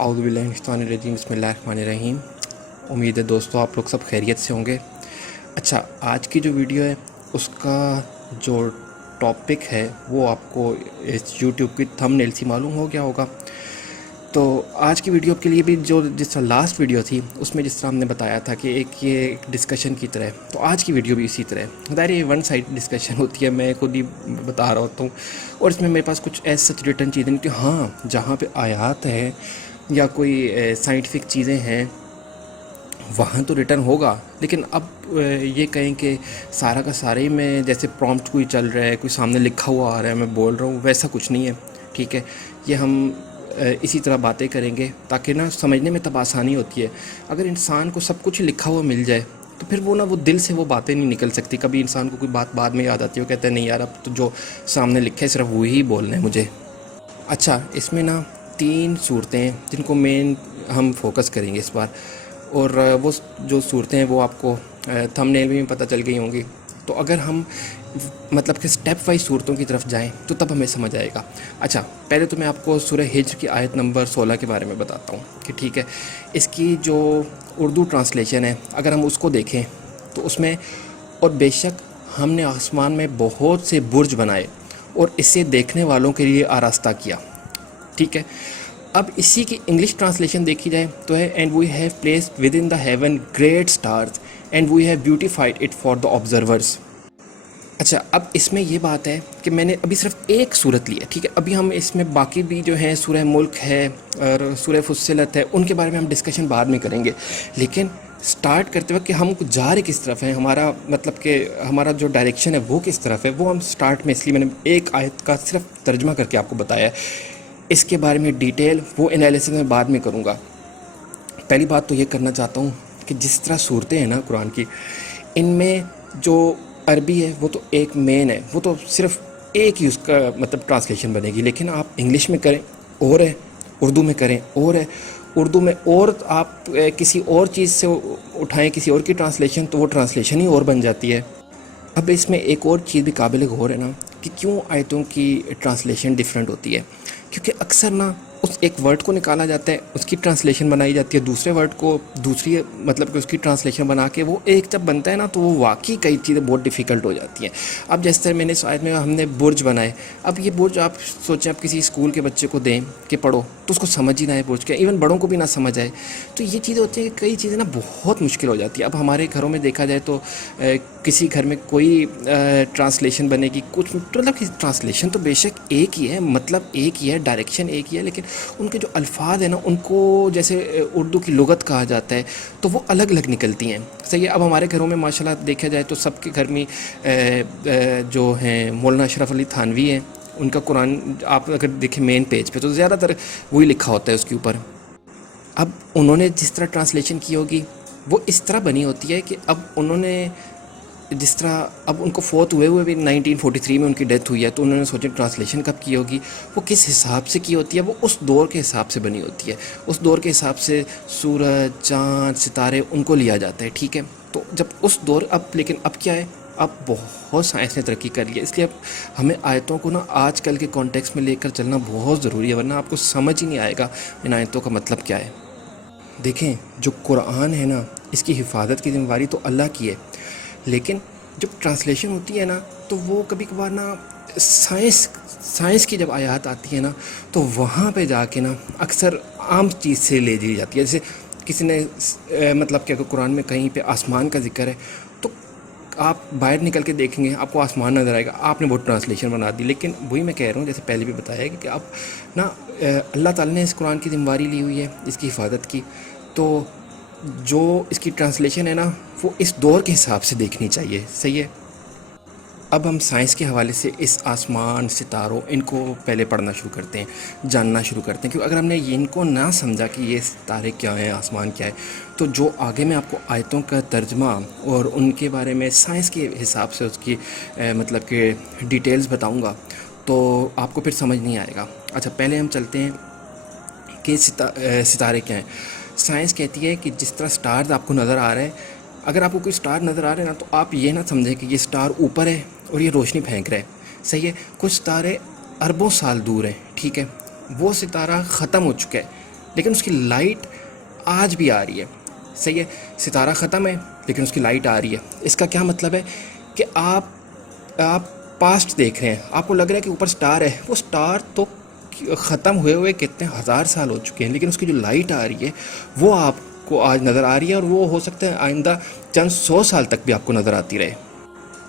اعوذ باللہ من الشیطان الرجیم بسم اللہ الرحمن الرحیم۔ امید ہے دوستو آپ لوگ سب خیریت سے ہوں گے۔ اچھا، آج کی جو ویڈیو ہے اس کا جو ٹاپک ہے وہ آپ کو اس یوٹیوب کی تھم نیل سے معلوم ہو گیا ہوگا۔ تو آج کی ویڈیو کے لیے بھی جس طرح لاسٹ ویڈیو تھی اس میں جس طرح ہم نے بتایا تھا کہ یہ ڈسکشن کی طرح ہے، تو آج کی ویڈیو بھی اسی طرح ہے۔ ظاہر یہ ون سائڈ ڈسکشن ہوتی ہے، میں خود ہی بتا رہا ہوتا ہوں، اور اس میں میرے پاس کچھ ایسا سچ ریٹن چیزیں نہیں کہ ہاں جہاں پہ آیات ہے یا کوئی سائنٹیفک چیزیں ہیں وہاں تو ریٹرن ہوگا، لیکن اب یہ کہیں کہ سارا کا سارا ہی میں جیسے پرومپٹ کوئی چل رہا ہے، کوئی سامنے لکھا ہوا آ رہا ہے میں بول رہا ہوں، ویسا کچھ نہیں ہے۔ ٹھیک ہے، یہ ہم اسی طرح باتیں کریں گے تاکہ نا سمجھنے میں تب آسانی ہوتی ہے۔ اگر انسان کو سب کچھ لکھا ہوا مل جائے تو پھر وہ دل سے وہ باتیں نہیں نکل سکتی۔ کبھی انسان کو کوئی بات بعد میں یاد آتی ہے، وہ کہتا ہے نہیں یار اب تو جو سامنے لکھا ہے صرف وہی بولنا ہے مجھے۔ اچھا، اس میں نا 3 صورتیں ہیں جن کو مین ہم فوکس کریں گے اس بار، اور وہ جو صورتیں ہیں وہ آپ کو تھم نیل میں پتہ چل گئی ہوں گی۔ تو اگر ہم مطلب کہ سٹیپ وائز صورتوں کی طرف جائیں تو تب ہمیں سمجھ آئے گا۔ اچھا، پہلے تو میں آپ کو سورہ ہجر کی آیت نمبر 16 کے بارے میں بتاتا ہوں کہ ٹھیک ہے، اس کی جو اردو ٹرانسلیشن ہے اگر ہم اس کو دیکھیں تو اس میں اور بے شک ہم نے آسمان میں بہت سے برج بنائے اور اسے دیکھنے والوں کے لیے آراستہ کیا۔ ٹھیک ہے، اب اسی کی انگلش ٹرانسلیشن دیکھی جائے تو ہے and we have placed within the heaven great stars and we have beautified it for the observers. اچھا، اب اس میں یہ بات ہے کہ میں نے ابھی صرف ایک صورت لی ہے، ٹھیک ہے، ابھی ہم اس میں باقی بھی جو ہیں سورہ ملک ہے اور سورہ فصلت ہے ان کے بارے میں ہم ڈسکشن بعد میں کریں گے، لیکن سٹارٹ کرتے وقت کہ ہم جا رہے کس طرف ہیں، ہمارا مطلب کہ ہمارا جو ڈائریکشن ہے وہ کس طرف ہے، وہ ہم سٹارٹ میں اس لیے میں نے ایک آیت کا صرف ترجمہ کر کے آپ کو بتایا ہے۔ اس کے بارے میں ڈیٹیل وہ انالیسس میں بعد میں کروں گا۔ پہلی بات تو یہ کرنا چاہتا ہوں کہ جس طرح صورتیں ہیں نا قرآن کی، ان میں جو عربی ہے وہ تو ایک مین ہے، وہ تو صرف ایک ہی اس کا مطلب ٹرانسلیشن بنے گی، لیکن آپ انگلش میں کریں اور ہے، اردو میں کریں اور ہے، اردو میں اور آپ کسی اور چیز سے اٹھائیں کسی اور کی ٹرانسلیشن تو وہ ٹرانسلیشن ہی اور بن جاتی ہے۔ اب اس میں ایک اور چیز بھی قابل غور ہے نا کہ کیوں آیتوں کی ٹرانسلیشن ڈیفرنٹ ہوتی ہے، کیونکہ اکثر نا اس ایک ورڈ کو نکالا جاتا ہے، اس کی ٹرانسلیشن بنائی جاتی ہے، دوسرے ورڈ کو دوسری مطلب کہ اس کی ٹرانسلیشن بنا کے وہ ایک جب بنتا ہے نا تو وہ واقعی کئی چیزیں بہت ڈیفیکلٹ ہو جاتی ہیں۔ اب جیسے طرح میں نے آیت میں ہم نے برج بنائے، اب یہ برج آپ سوچیں آپ کسی اسکول کے بچے کو دیں کہ پڑھو تو اس کو سمجھ ہی نہ آئے برج کا، ایون بڑوں کو بھی نہ سمجھ آئے، تو یہ چیزیں ہوتی ہیں کہ کئی چیزیں نا بہت مشکل ہو جاتی ہیں۔ اب ہمارے گھروں میں دیکھا جائے تو کسی گھر میں کوئی ٹرانسلیشن بنے گی، کچھ مطلب کہ ٹرانسلیشن تو بے شک ایک ہی ہے، مطلب ایک ہی ہے، ڈائریکشن ایک ہی ہے، لیکن ان کے جو الفاظ ہیں نا ان کو جیسے اردو کی لغت کہا جاتا ہے تو وہ الگ الگ نکلتی ہیں۔ صحیح ہے، اب ہمارے گھروں میں ماشاءاللہ دیکھا جائے تو سب کے گھر میں جو ہیں مولانا اشرف علی تھانوی ہیں، ان کا قرآن آپ اگر دیکھیں مین پیج پہ تو زیادہ تر وہی لکھا ہوتا ہے اس کے اوپر۔ اب انہوں نے جس طرح ٹرانسلیشن کی ہوگی وہ اس طرح بنی ہوتی ہے کہ اب انہوں نے جس طرح اب ان کو فوت ہوئے بھی 1943 میں ان کی ڈیتھ ہوئی ہے، تو انہوں نے سوچا ٹرانسلیشن کب کی ہوگی، وہ کس حساب سے کی ہوتی ہے، وہ اس دور کے حساب سے بنی ہوتی ہے، اس دور کے حساب سے سورج چاند ستارے ان کو لیا جاتا ہے۔ ٹھیک ہے، تو جب اس دور لیکن اب کیا ہے، اب بہت سائنس نے ترقی کر لی ہے، اس لیے اب ہمیں آیتوں کو نا آج کل کے کانٹیکس میں لے کر چلنا بہت ضروری ہے، ورنہ آپ کو سمجھ ہی نہیں آئے گا ان آیتوں کا مطلب کیا ہے۔ دیکھیں، جو قرآن ہے نا اس کی حفاظت کی ذمہ داری تو اللہ کی ہے، لیکن جب ٹرانسلیشن ہوتی ہے نا تو وہ کبھی کبھار نا سائنس کی جب آیات آتی ہے نا تو وہاں پہ جا کے نا اکثر عام چیز سے لے دی جاتی ہے۔ جیسے کسی نے مطلب کہ اگر قرآن میں کہیں پہ آسمان کا ذکر ہے تو آپ باہر نکل کے دیکھیں گے آپ کو آسمان نظر آئے گا، آپ نے وہ ٹرانسلیشن بنا دی، لیکن وہی میں کہہ رہا ہوں جیسے پہلے بھی بتایا ہے کہ اب نا اللہ تعالیٰ نے اس قرآن کی ذمہ داری لی ہوئی ہے اس کی حفاظت کی، تو جو اس کی ٹرانسلیشن ہے نا وہ اس دور کے حساب سے دیکھنی چاہیے۔ صحیح ہے، اب ہم سائنس کے حوالے سے اس آسمان ستاروں ان کو پہلے پڑھنا شروع کرتے ہیں، جاننا شروع کرتے ہیں، کیونکہ اگر ہم نے ان کو نہ سمجھا کہ یہ ستارے کیا ہیں، آسمان کیا ہے، تو جو آگے میں آپ کو آیتوں کا ترجمہ اور ان کے بارے میں سائنس کے حساب سے اس کی مطلب کہ ڈیٹیلز بتاؤں گا تو آپ کو پھر سمجھ نہیں آئے گا۔ اچھا، پہلے ہم چلتے ہیں کہ ستارے کیا ہیں۔ سائنس کہتی ہے کہ جس طرح سٹارز آپ کو نظر آ رہے ہیں، اگر آپ کو کوئی سٹار نظر آ رہے ہیں نا تو آپ یہ نہ سمجھیں کہ یہ سٹار اوپر ہے اور یہ روشنی پھینک رہا ہے۔ صحیح ہے، کچھ ستارے اربوں سال دور ہیں، ٹھیک ہے، وہ ستارہ ختم ہو چکا ہے، لیکن اس کی لائٹ آج بھی آ رہی ہے. صحیح ہے, ستارہ ختم ہے لیکن اس کی لائٹ آ رہی ہے. اس کا کیا مطلب ہے کہ آپ پاسٹ دیکھ رہے ہیں, آپ کو لگ رہا ہے کہ اوپر سٹار ہے, وہ سٹار تو ختم ہوئے ہوئے کتنے ہزار سال ہو چکے ہیں, لیکن اس کی جو لائٹ آ رہی ہے وہ آپ کو آج نظر آ رہی ہے, اور وہ ہو سکتا ہے آئندہ چند 100 سال تک بھی آپ کو نظر آتی رہے.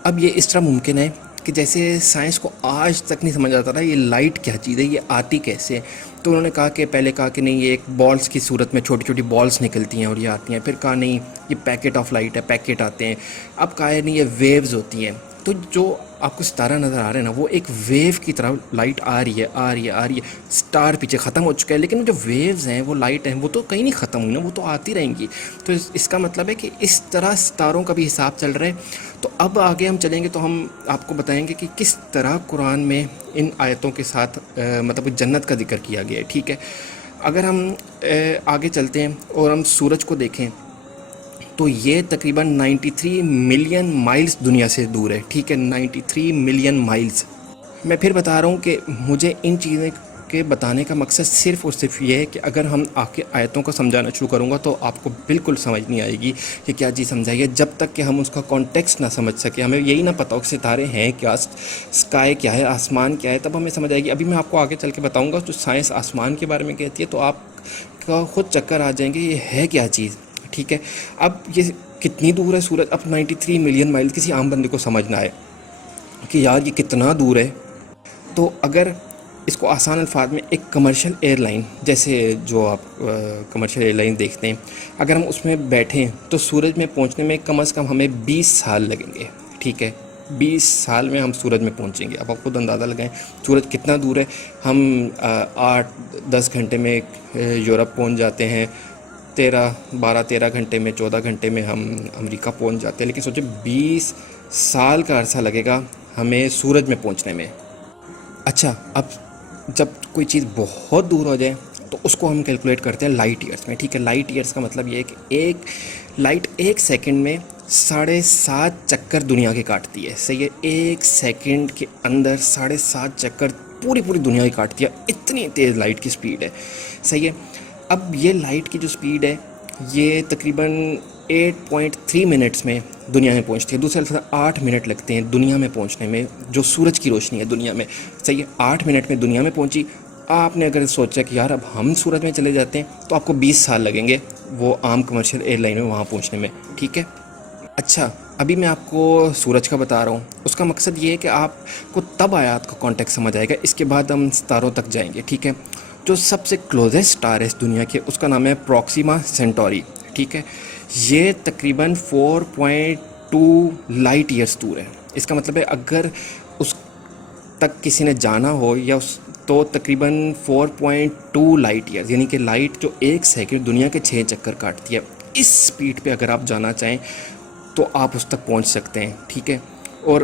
اب یہ اس طرح ممکن ہے کہ جیسے سائنس کو آج تک نہیں سمجھ آتا تھا یہ لائٹ کیا چیز ہے, یہ آتی کیسے ہے. تو انہوں نے کہا کہ پہلے کہا کہ نہیں یہ ایک بالز کی صورت میں چھوٹی چھوٹی بالز نکلتی ہیں اور یہ آتی ہیں. پھر کہا نہیں یہ پیکٹ آف لائٹ ہے, پیکٹ آتے ہیں. اب کہا ہے نہیں یہ ویوز ہوتی ہیں. تو جو آپ کو ستارہ نظر آ رہا ہے نا, وہ ایک ویو کی طرح لائٹ آ رہی ہے آ رہی ہے آ رہی ہے. سٹار پیچھے ختم ہو چکا ہے, لیکن جو ویوز ہیں وہ لائٹ ہیں وہ تو کہیں نہیں ختم ہوئی نا, وہ تو آتی رہیں گی. تو اس کا مطلب ہے کہ اس طرح ستاروں کا بھی حساب چل رہا ہے. تو اب آگے ہم چلیں گے تو ہم آپ کو بتائیں گے کہ کس طرح قرآن میں ان آیتوں کے ساتھ مطلب جنت کا ذکر کیا گیا ہے. ٹھیک ہے, اگر ہم آگے چلتے ہیں اور ہم سورج کو دیکھیں تو یہ تقریباً 93 ملین مائلز دنیا سے دور ہے. ٹھیک ہے, 93 ملین مائلز. میں پھر بتا رہا ہوں کہ مجھے ان چیزیں کے بتانے کا مقصد صرف اور صرف یہ ہے کہ اگر ہم آگے آیتوں کو سمجھانا شروع کروں گا تو آپ کو بالکل سمجھ نہیں آئے گی کہ کیا چیز سمجھائی ہے, جب تک کہ ہم اس کا کانٹیکسٹ نہ سمجھ سکیں. ہمیں یہی نہ پتہ ہو کہ ستارے ہیں کیا, اسکائی کیا ہے, آسمان کیا ہے, تب ہمیں سمجھ آئے گی. ابھی میں آپ کو آگے چل کے بتاؤں گا تو سائنس آسمان کے بارے میں کہتی ہے تو آپ کا خود چکر آ جائیں گے یہ ہے کیا چیز. ٹھیک ہے, اب یہ کتنی دور ہے سورج. اب 93 ملین مائل کسی عام بندے کو سمجھنا ہے کہ یار یہ کتنا دور ہے. تو اگر اس کو آسان الفاظ میں ایک کمرشل ایئر لائن, جیسے جو آپ کمرشل ایئر لائن دیکھتے ہیں, اگر ہم اس میں بیٹھیں تو سورج میں پہنچنے میں کم از کم ہمیں 20 سال لگیں گے. ٹھیک ہے, 20 سال میں ہم سورج میں پہنچیں گے. اب آپ خود اندازہ لگائیں سورج کتنا دور ہے. ہم 8-10 گھنٹے میں یورپ پہنچ جاتے ہیں, 12-13 گھنٹے میں 14 گھنٹے میں ہم امریکہ پہنچ جاتے ہیں, لیکن سوچیں 20 سال کا عرصہ لگے گا ہمیں سورج میں پہنچنے میں. اچھا, اب جب کوئی چیز بہت دور ہو جائے تو اس کو ہم کیلکولیٹ کرتے ہیں لائٹ ایئرس میں. ٹھیک ہے, لائٹ ایئرس کا مطلب یہ ہے کہ ایک لائٹ 1 سیکنڈ میں 7.5 چکر دنیا کے کاٹتی ہے. صحیح ہے, 1 سیکنڈ کے اندر 7.5 چکر پوری دنیا کی کاٹتی ہے. اتنی تیز لائٹ کی سپیڈ ہے. صحیح ہے, اب یہ لائٹ کی جو سپیڈ ہے یہ تقریباً 8.3 منٹس میں دنیا میں پہنچتی ہے. دوسرے الفاظ 8 منٹ لگتے ہیں دنیا میں پہنچنے میں, جو سورج کی روشنی ہے دنیا میں. صحیح ہے, 8 منٹ میں دنیا میں پہنچی. آپ نے اگر سوچا کہ یار اب ہم سورج میں چلے جاتے ہیں تو آپ کو 20 سال لگیں گے وہ عام کمرشل ایئر لائن میں وہاں پہنچنے میں. ٹھیک ہے, اچھا ابھی میں آپ کو سورج کا بتا رہا ہوں. اس کا مقصد یہ ہے کہ آپ کو تب آیات کا کانٹیکٹ سمجھ آئے گا. اس کے بعد ہم ستاروں تک جائیں گے. ٹھیک ہے, جو سب سے کلوزسٹ اسٹار ہے اس دنیا کے اس کا نام ہے پروکسیما سینٹوری. ٹھیک ہے, یہ تقریباً 4.2 لائٹ ایئرس دور ہے. اس کا مطلب ہے اگر اس تک کسی نے جانا ہو یا تو تقریباً 4.2 لائٹ ایئرز, یعنی کہ لائٹ جو 1 سیکنڈ دنیا کے 6 چکر کاٹتی ہے, اس سپیڈ پہ اگر آپ جانا چاہیں تو آپ اس تک پہنچ سکتے ہیں. ٹھیک ہے, اور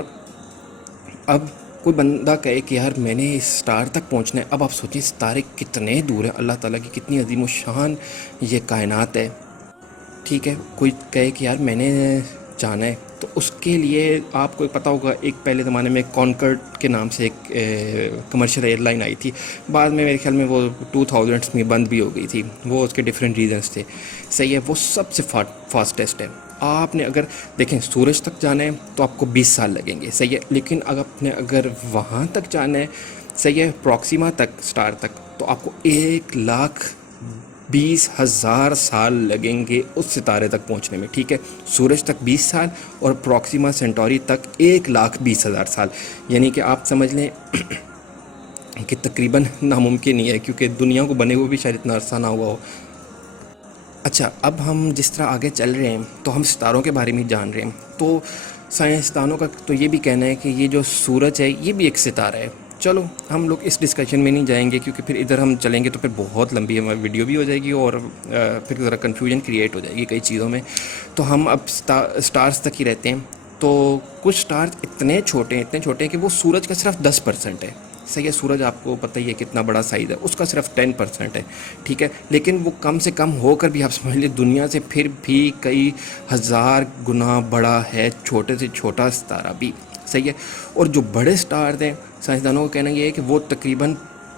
اب کوئی بندہ کہے کہ یار میں نے اس سٹار تک پہنچنا ہے. اب آپ سوچیں ستارے کتنے دور ہیں, اللہ تعالیٰ کی کتنی عظیم و شان یہ کائنات ہے. ٹھیک ہے, کوئی کہے کہ یار میں نے جانا ہے تو اس کے لیے آپ کو پتہ ہوگا ایک پہلے زمانے میں کانکرڈ کے نام سے ایک کمرشل ایئر لائن آئی تھی. بعد میں میرے خیال میں وہ 2000s میں بند بھی ہو گئی تھی, وہ اس کے ڈیفرنٹ ریزنس تھے. صحیح ہے, وہ سب سے فاسٹیسٹ ہے. آپ نے اگر دیکھیں سورج تک جانا ہے تو آپ کو 20 سال لگیں گے. صحیح ہے, لیکن آپ نے اگر وہاں تک جانا ہے, صحیح ہے, پروکسیما تک سٹار تک, تو آپ کو 1,20,000 سال لگیں گے اس ستارے تک پہنچنے میں. ٹھیک ہے, سورج تک 20 سال اور پروکسیما سینٹوری تک 1,20,000 سال. یعنی کہ آپ سمجھ لیں کہ تقریباً ناممکن ہی ہے, کیونکہ دنیا کو بنے ہوئے بھی شاید اتنا عرصہ نہ ہوا ہو. اچھا, اب ہم جس طرح آگے چل رہے ہیں تو ہم ستاروں کے بارے میں جان رہے ہیں. تو سائنسدانوں کا تو یہ بھی کہنا ہے کہ یہ جو سورج ہے یہ بھی ایک ستارہ ہے. چلو ہم لوگ اس ڈسکشن میں نہیں جائیں گے کیونکہ پھر ادھر ہم چلیں گے تو پھر بہت لمبی ہماری ویڈیو بھی ہو جائے گی اور پھر ذرا کنفیوژن کریٹ ہو جائے گی کئی چیزوں میں. تو ہم اب سٹارز تک ہی رہتے ہیں. تو کچھ سٹارز اتنے چھوٹے ہیں کہ وہ سورج کا صرف 10% ہے. صحیح ہے, سورج آپ کو پتہ ہی ہے کتنا بڑا سائز ہے, اس کا صرف 10% ہے. ٹھیک ہے, لیکن وہ کم سے کم ہو کر بھی آپ سمجھ لیں دنیا سے پھر بھی کئی ہزار گنا بڑا ہے, چھوٹے سے چھوٹا ستارہ بھی. صحیح ہے, اور جو بڑے سٹارز ہیں سائنسدانوں کا کہنا یہ ہے کہ وہ تقریباً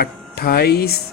28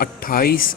28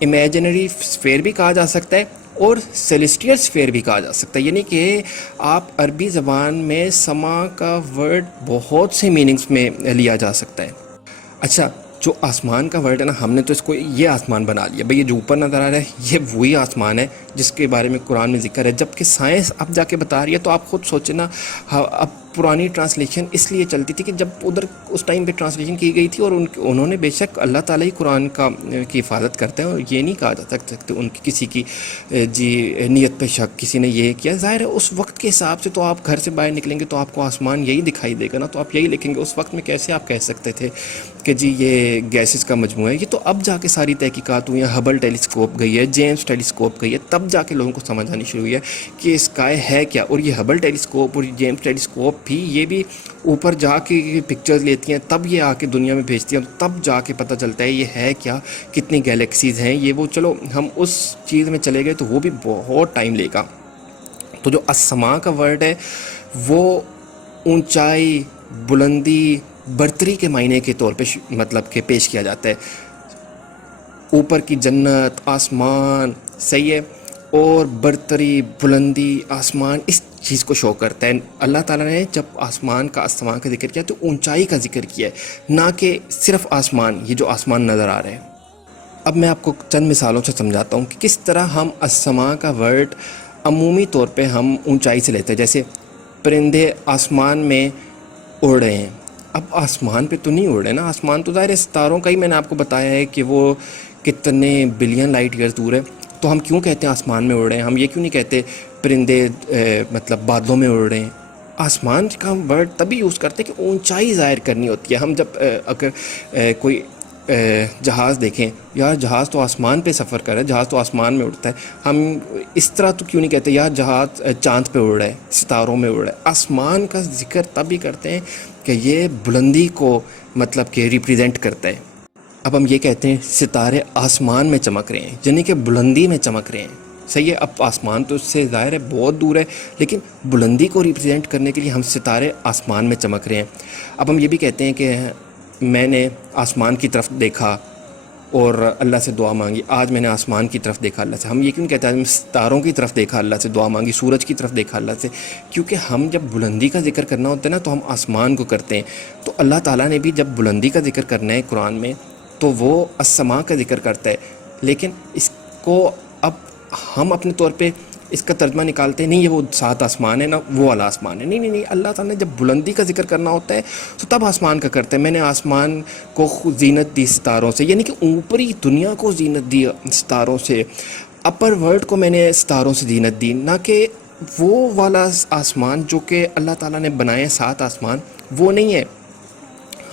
امیجنری سفیر بھی کہا جا سکتا ہے اور سیلیسٹیل سفیر بھی کہا جا سکتا ہے. یعنی کہ آپ عربی زبان میں سما کا ورڈ بہت سے میننگز میں لیا جا سکتا ہے. اچھا جو آسمان کا ورڈ ہے نا، ہم نے تو اس کو یہ آسمان بنا لیا بھئی، یہ جو اوپر نظر آ رہا ہے یہ وہی آسمان ہے جس کے بارے میں قرآن میں ذکر ہے، جبکہ سائنس اب جا کے بتا رہی ہے. تو آپ خود سوچیں نا، اب پرانی ٹرانسلیشن اس لیے چلتی تھی کہ جب ادھر اس ٹائم پہ ٹرانسلیشن کی گئی تھی، اور انہوں نے بے شک اللہ تعالیٰ ہی قرآن کی حفاظت کرتے ہیں، اور یہ نہیں کہا جا سکتا ان کی کسی کی نیت پہ شک، کسی نے یہ کیا. ظاہر ہے اس وقت کے حساب سے تو آپ گھر سے باہر نکلیں گے تو آپ کو آسمان یہی دکھائی دے گا نا، تو آپ یہی لکھیں گے. اس وقت میں کیسے آپ کہہ سکتے تھے کہ جی یہ گیسز کا مجموعہ ہے؟ یہ تو اب جا کے ساری تحقیقات ہوئی ہیں، ہبل ٹیلیسکوپ گئی ہے، جیمس ٹیلیسکوپ گئی ہے، تب جا کے لوگوں کو سمجھ آنی شروع ہوئی ہے کہ اسکائی ہے کیا. اور یہ ہبل ٹیلیسکوپ اور جیمس ٹیلیسکوپ بھی یہ بھی اوپر جا کے پکچرز لیتی ہیں، تب یہ آ کے دنیا میں بھیجتی ہیں، تب جا کے پتہ چلتا ہے یہ ہے کیا، کتنی گیلیکسیز ہیں یہ وہ. چلو ہم اس چیز میں چلے گئے تو وہ بھی بہت ٹائم لے گا. تو جو السما کا ورڈ ہے وہ اونچائی، بلندی، برتری کے معنی کے طور پہ مطلب کہ پیش کیا جاتا ہے. اوپر کی جنت، آسمان، صحیح ہے، اور برتری، بلندی، آسمان اس چیز کو شو کرتا ہے. اللہ تعالیٰ نے جب آسمان کا کا ذکر کیا تو اونچائی کا ذکر کیا ہے، نہ کہ صرف آسمان، یہ جو آسمان نظر آ رہے ہیں. اب میں آپ کو چند مثالوں سے سمجھاتا ہوں کہ کس طرح ہم السما کا ورڈ عمومی طور پہ ہم اونچائی سے لیتے ہیں. جیسے پرندے آسمان میں اڑ رہے ہیں. اب آسمان پہ تو نہیں اڑ رہے نا، آسمان تو ظاہر ہے ستاروں کا ہی میں نے آپ کو بتایا ہے کہ وہ کتنے بلین لائٹ ایئرز دور ہے. تو ہم کیوں کہتے ہیں آسمان میں اڑ رہے ہیں؟ ہم یہ کیوں نہیں کہتے پرندے مطلب بادلوں میں اڑ رہے ہیں؟ آسمان کا ہم ورڈ تبھی یوز کرتے ہیں کہ اونچائی ظاہر کرنی ہوتی ہے. ہم جب اگر کوئی جہاز دیکھیں، یار جہاز تو آسمان پہ سفر کر رہا ہے، جہاز تو آسمان میں اڑتا ہے، ہم اس طرح تو کیوں نہیں کہتے یار جہاز چاند پہ اڑ رہا ہے، ستاروں میں اڑ رہا ہے؟ آسمان کا ذکر تبھی کرتے ہیں کہ یہ بلندی کو مطلب کہ ریپریزنٹ کرتا ہے. اب ہم یہ کہتے ہیں ستارے آسمان میں چمک رہے ہیں، یعنی کہ بلندی میں چمک رہے ہیں. صحیح ہے، اب آسمان تو اس سے ظاہر ہے بہت دور ہے، لیکن بلندی کو ریپریزنٹ کرنے کے لیے ہم ستارے آسمان میں چمک رہے ہیں. اب ہم یہ بھی کہتے ہیں کہ میں نے آسمان کی طرف دیکھا اور اللہ سے دعا مانگی. آج میں نے آسمان کی طرف دیکھا اللہ سے. ہم یہ کیوں کہتے ہیں ہم ستاروں کی طرف دیکھا اللہ سے دعا مانگی، سورج کی طرف دیکھا اللہ سے؟ کیونکہ ہم جب بلندی کا ذکر کرنا ہوتا ہے نا تو ہم آسمان کو کرتے ہیں. تو اللہ تعالیٰ نے بھی جب بلندی کا ذکر کرنا ہے قرآن میں تو وہ السما کا ذکر کرتا ہے. لیکن اس کو اب ہم اپنے طور پہ اس کا ترجمہ نکالتے ہیں، نہیں یہ وہ 7 آسمان ہے نا وہ والا آسمان ہے. نہیں، اللہ تعالیٰ نے جب بلندی کا ذکر کرنا ہوتا ہے تو تب آسمان کا کرتا ہے. میں نے آسمان کو زینت دی ستاروں سے، یعنی کہ اوپری دنیا کو زینت دی ستاروں سے. اپر ورلڈ کو میں نے ستاروں سے زینت دی، نہ کہ وہ والا آسمان جو کہ اللہ تعالیٰ نے بنائے 7 آسمان، وہ نہیں ہے.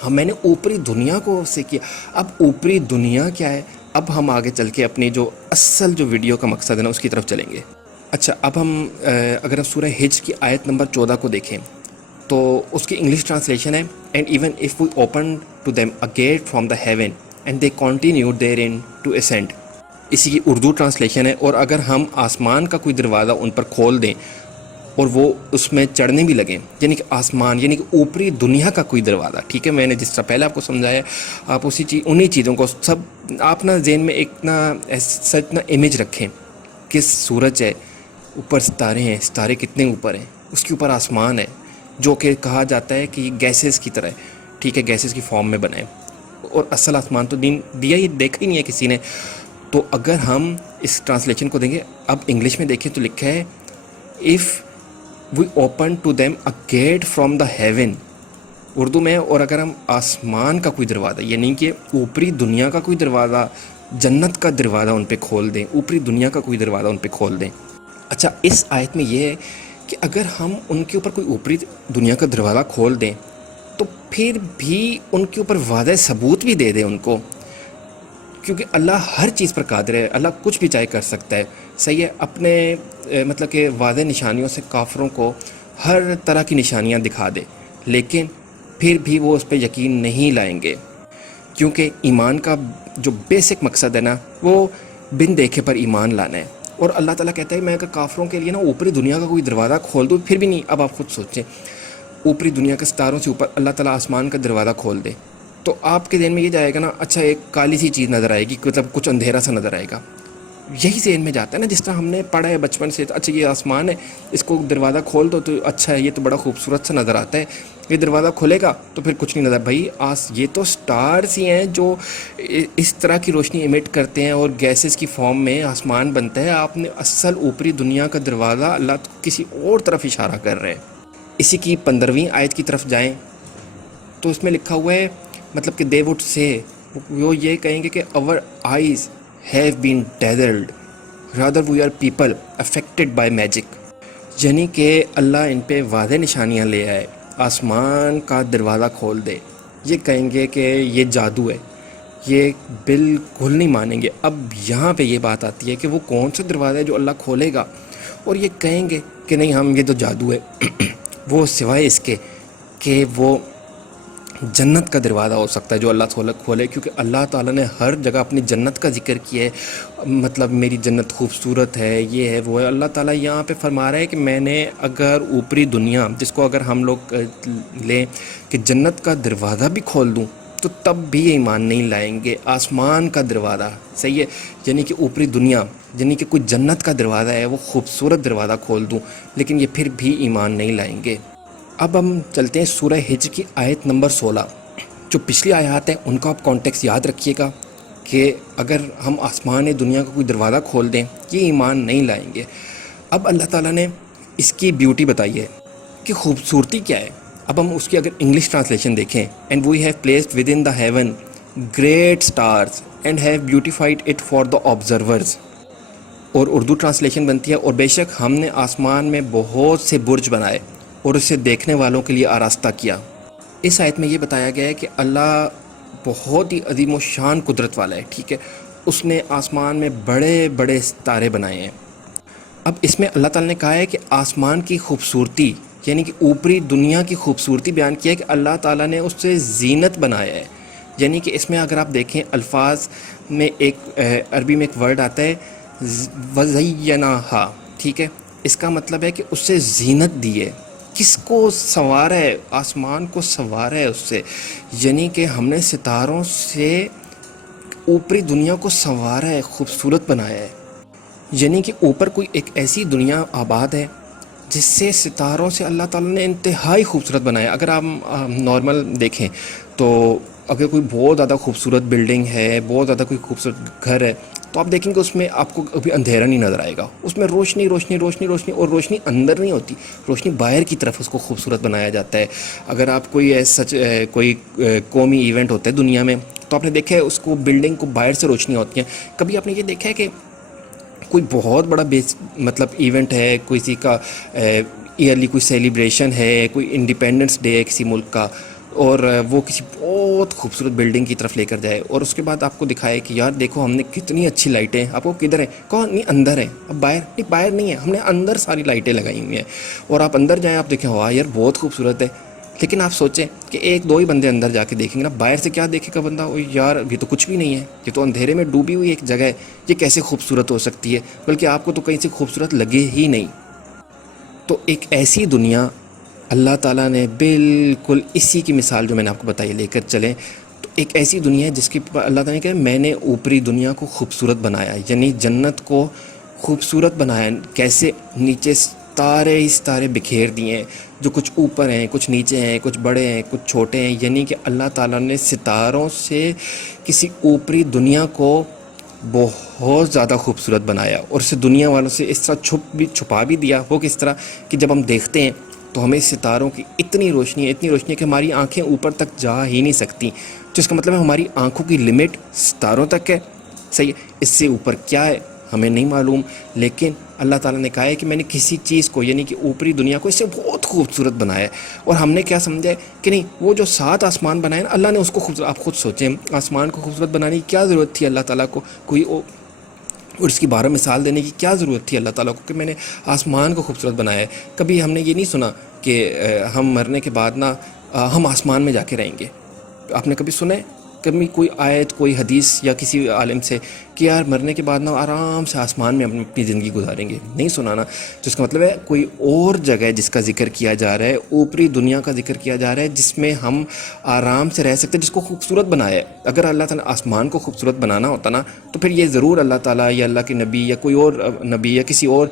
میں نے اوپری دنیا کو سے کیا. اب اوپری دنیا کیا ہے؟ اب ہم آگے چل کے اپنی جو اصل جو ویڈیو کا مقصد ہے نا اس کی طرف چلیں گے. اچھا اب ہم اگر ہم سورہ حج کی آیت نمبر 14 کو دیکھیں تو اس کی انگلش ٹرانسلیشن ہے and even if we open to them a gate from the heaven and they continue therein to ascend. اسی کی اردو ٹرانسلیشن ہے، اور اگر ہم آسمان کا کوئی دروازہ ان پر کھول دیں اور وہ اس میں چڑھنے بھی لگیں، یعنی کہ آسمان یعنی کہ اوپری دنیا کا کوئی دروازہ. ٹھیک ہے، میں نے جس طرح پہلے آپ کو سمجھایا، آپ انہی چیزوں کو سب آپ نا ذہن میں ایک سچ نا امیج رکھیں کہ سورج ہے، اوپر ستارے ہیں، ستارے کتنے اوپر ہیں، اس کے اوپر آسمان ہے جو کہ کہا جاتا ہے کہ یہ گیسز کی طرح ہے. ٹھیک ہے، گیسز کی فارم میں بنا ہے، اور اصل آسمان تو دیا ہی دیکھا ہی نہیں ہے کسی نے. تو اگر ہم اس ٹرانسلیشن کو دیں گے، اب انگلش میں دیکھیں تو لکھا ہے if we open to them a gate from the heaven Urdu میں. اور اگر ہم آسمان کا کوئی دروازہ یعنی کہ اوپری دنیا کا کوئی دروازہ، جنت کا دروازہ ان پہ کھول دیں، اوپری دنیا کا کوئی دروازہ ان پہ کھول دیں. اچھا اس آیت میں یہ ہے کہ اگر ہم ان کے اوپر کوئی اوپری دنیا کا دروازہ کھول دیں تو پھر بھی ان کے اوپر واضح ثبوت بھی دے دیں ان کو، کیونکہ اللہ ہر چیز پر قادر ہے، اللہ کچھ بھی چاہے کر سکتا ہے. صحیح ہے، اپنے مطلب کہ واضح نشانیوں سے کافروں کو ہر طرح کی نشانیاں دکھا دے، لیکن پھر بھی وہ اس پہ یقین نہیں لائیں گے، کیونکہ ایمان کا جو بیسک مقصد ہے نا وہ بن دیکھے پر ایمان لانا ہے. اور اللہ تعالیٰ کہتا ہے میں اگر کافروں کے لیے نا اوپری دنیا کا کوئی دروازہ کھول دوں پھر بھی نہیں. اب آپ خود سوچیں، اوپری دنیا کے ستاروں سے اوپر اللہ تعالیٰ آسمان کا دروازہ کھول دے تو آپ کے ذہن میں یہ جائے گا نا، اچھا ایک کالی سی چیز نظر آئے گی، مطلب کچھ اندھیرا سا نظر آئے گا، یہی ذہن میں جاتا ہے نا، جس طرح ہم نے پڑھا ہے بچپن سے، اچھا یہ آسمان ہے، اس کو دروازہ کھول دو تو اچھا ہے، یہ تو بڑا خوبصورت سا نظر آتا ہے، یہ دروازہ کھلے گا تو پھر کچھ نہیں نظر بھائی، یہ تو سٹارز ہی ہیں جو اس طرح کی روشنی ایمٹ کرتے ہیں اور گیسز کی فارم میں آسمان بنتا ہے۔ آپ نے اصل اوپری دنیا کا دروازہ اللہ کسی اور طرف اشارہ کر رہے ہیں۔ اسی کی 15ویں آیت کی طرف جائیں تو اس میں لکھا ہوا ہے، مطلب کہ دے وڈ سے، وہ یہ کہیں گے کہ our eyes have been dazzled rather we are people affected by magic، یعنی کہ اللہ ان پہ واضح نشانیاں لے آئے، آسمان کا دروازہ کھول دے، یہ کہیں گے کہ یہ جادو ہے، یہ بالکل نہیں مانیں گے۔ اب یہاں پہ یہ بات آتی ہے کہ وہ کون سا دروازہ ہے جو اللہ کھولے گا، اور یہ کہیں گے کہ نہیں ہم یہ تو جادو ہے وہ سوائے اس کے کہ وہ جنت کا دروازہ ہو سکتا ہے جو اللہ تعالیٰ کھولے، کیونکہ اللہ تعالیٰ نے ہر جگہ اپنی جنت کا ذکر کیا ہے، مطلب میری جنت خوبصورت ہے، یہ ہے وہ ہے۔ اللہ تعالیٰ یہاں پہ فرما رہا ہے کہ میں نے اگر اوپری دنیا، جس کو اگر ہم لوگ لیں کہ جنت کا دروازہ بھی کھول دوں تو تب بھی یہ ایمان نہیں لائیں گے۔ آسمان کا دروازہ، صحیح ہے، یعنی کہ اوپری دنیا، یعنی کہ کوئی جنت کا دروازہ ہے، وہ خوبصورت دروازہ کھول دوں، لیکن یہ پھر بھی ایمان نہیں لائیں گے۔ اب ہم چلتے ہیں سورہ حجر کی آیت نمبر 16۔ جو پچھلی آیات ہیں ان کا آپ کانٹیکس یاد رکھیے گا کہ اگر ہم آسمان دنیا کا کوئی دروازہ کھول دیں یہ ایمان نہیں لائیں گے۔ اب اللہ تعالیٰ نے اس کی بیوٹی بتائی ہے کہ خوبصورتی کیا ہے۔ اب ہم اس کی اگر انگلش ٹرانسلیشن دیکھیں، and we have placed within the heaven great stars and have beautified it for the observers, اور اردو ٹرانسلیشن بنتی ہے، اور بے شک ہم نے آسمان میں بہت سے برج بنائے اور اسے دیکھنے والوں کے لیے آراستہ کیا۔ اس آیت میں یہ بتایا گیا ہے کہ اللہ بہت ہی عظیم و شان قدرت والا ہے، ٹھیک ہے، اس نے آسمان میں بڑے بڑے ستارے بنائے ہیں۔ اب اس میں اللہ تعالیٰ نے کہا ہے کہ آسمان کی خوبصورتی، یعنی کہ اوپری دنیا کی خوبصورتی بیان کیا ہے کہ اللہ تعالیٰ نے اس سے زینت بنایا ہے، یعنی کہ اس میں اگر آپ دیکھیں الفاظ میں ایک عربی میں ایک ورڈ آتا ہے وَزَيَّنَاهَا، ٹھیک ہے، اس کا مطلب ہے کہ اس سے زینت دی ہے۔ کس کو سنوارا ہے؟ آسمان کو سنوارا ہے اس سے، یعنی کہ ہم نے ستاروں سے اوپری دنیا کو سنوارا ہے، خوبصورت بنایا ہے، یعنی کہ اوپر کوئی ایک ایسی دنیا آباد ہے جس سے ستاروں سے اللہ تعالیٰ نے انتہائی خوبصورت بنایا۔ اگر آپ نارمل دیکھیں تو اگر کوئی بہت زیادہ خوبصورت بلڈنگ ہے، بہت زیادہ کوئی خوبصورت گھر ہے، تو آپ دیکھیں گے اس میں آپ کو کبھی اندھیرا نہیں نظر آئے گا، اس میں روشنی روشنی روشنی روشنی، اور روشنی اندر نہیں ہوتی، روشنی باہر کی طرف اس کو خوبصورت بنایا جاتا ہے۔ اگر آپ کوئی کوئی قومی ایونٹ ہوتا ہے دنیا میں تو آپ نے دیکھا ہے اس کو بلڈنگ کو باہر سے روشنیاں ہوتی ہیں۔ کبھی آپ نے یہ دیکھا ہے کہ کوئی بہت بڑا مطلب ایونٹ ہے، کسی کا ایئرلی کوئی سیلیبریشن ہے، کوئی انڈیپینڈنس ڈے ہے کسی ملک کا، اور وہ کسی بہت خوبصورت بلڈنگ کی طرف لے کر جائے اور اس کے بعد آپ کو دکھائے کہ یار دیکھو ہم نے کتنی اچھی لائٹیں، آپ کو کدھر ہیں؟ کون؟ نہیں اندر ہیں، اب باہر نہیں، باہر نہیں ہے، ہم نے اندر ساری لائٹیں لگائی ہوئی ہیں، اور آپ اندر جائیں آپ دیکھیں واہ یار بہت خوبصورت ہے۔ لیکن آپ سوچیں کہ ایک دو ہی بندے اندر جا کے دیکھیں گے نا، باہر سے کیا دیکھے گا بندہ؟ او یار یہ تو کچھ بھی نہیں ہے، یہ تو اندھیرے میں ڈوبی ہوئی ایک جگہ ہے، یہ کیسے خوبصورت ہو سکتی ہے؟ بلکہ آپ کو تو کہیں سے خوبصورت لگے ہی نہیں۔ تو ایک ایسی دنیا اللہ تعالیٰ نے بالکل اسی کی مثال جو میں نے آپ کو بتائی لے کر چلیں، تو ایک ایسی دنیا ہے جس کی اللہ تعالیٰ نے کہا میں نے اوپری دنیا کو خوبصورت بنایا، یعنی جنت کو خوبصورت بنایا۔ کیسے؟ نیچے ستارے ہی ستارے بکھیر دیے ہیں، جو کچھ اوپر ہیں، کچھ نیچے ہیں، کچھ بڑے ہیں، کچھ چھوٹے ہیں، یعنی کہ اللہ تعالیٰ نے ستاروں سے کسی اوپری دنیا کو بہت زیادہ خوبصورت بنایا، اور اسے دنیا والوں سے اس طرح چھپا بھی دیا۔ وہ کس طرح کہ جب ہم دیکھتے ہیں تو ہمیں ستاروں کی اتنی روشنی ہے کہ ہماری آنکھیں اوپر تک جا ہی نہیں سکتی، تو اس کا مطلب ہے ہماری آنکھوں کی لمٹ ستاروں تک ہے، صحیح ہے، اس سے اوپر کیا ہے ہمیں نہیں معلوم۔ لیکن اللہ تعالیٰ نے کہا ہے کہ میں نے کسی چیز کو، یعنی کہ اوپری دنیا کو، اس سے بہت خوبصورت بنایا ہے، اور ہم نے کیا سمجھا ہے کہ نہیں وہ جو 7 آسمان بنائے نا اللہ نے اس کو خوبصورت۔ آپ خود سوچیں آسمان کو خوبصورت بنانے کی کیا ضرورت تھی اللہ تعالیٰ کو، اور اس کی 12 مثال دینے کی کیا ضرورت تھی اللہ تعالیٰ کو کہ میں نے آسمان کو خوبصورت بنایا ہے؟ کبھی ہم نے یہ نہیں سنا کہ ہم مرنے کے بعد نا ہم آسمان میں جا کے رہیں گے؟ آپ نے کبھی سنا ہے؟ کبھی کوئی آیت کوئی حدیث یا کسی عالم سے کہ یار مرنے کے بعد نا آرام سے آسمان میں ہم اپنی زندگی گزاریں گے، نہیں سنا نا. تو اس کا مطلب ہے کوئی اور جگہ ہے جس کا ذکر کیا جا رہا ہے، اوپری دنیا کا ذکر کیا جا رہا ہے جس میں ہم آرام سے رہ سکتے ہیں، جس کو خوبصورت بنایا ہے. اگر اللہ تعالیٰ آسمان کو خوبصورت بنانا ہوتا نا تو پھر یہ ضرور اللہ تعالیٰ یا اللہ کے نبی یا کوئی اور نبی یا کسی اور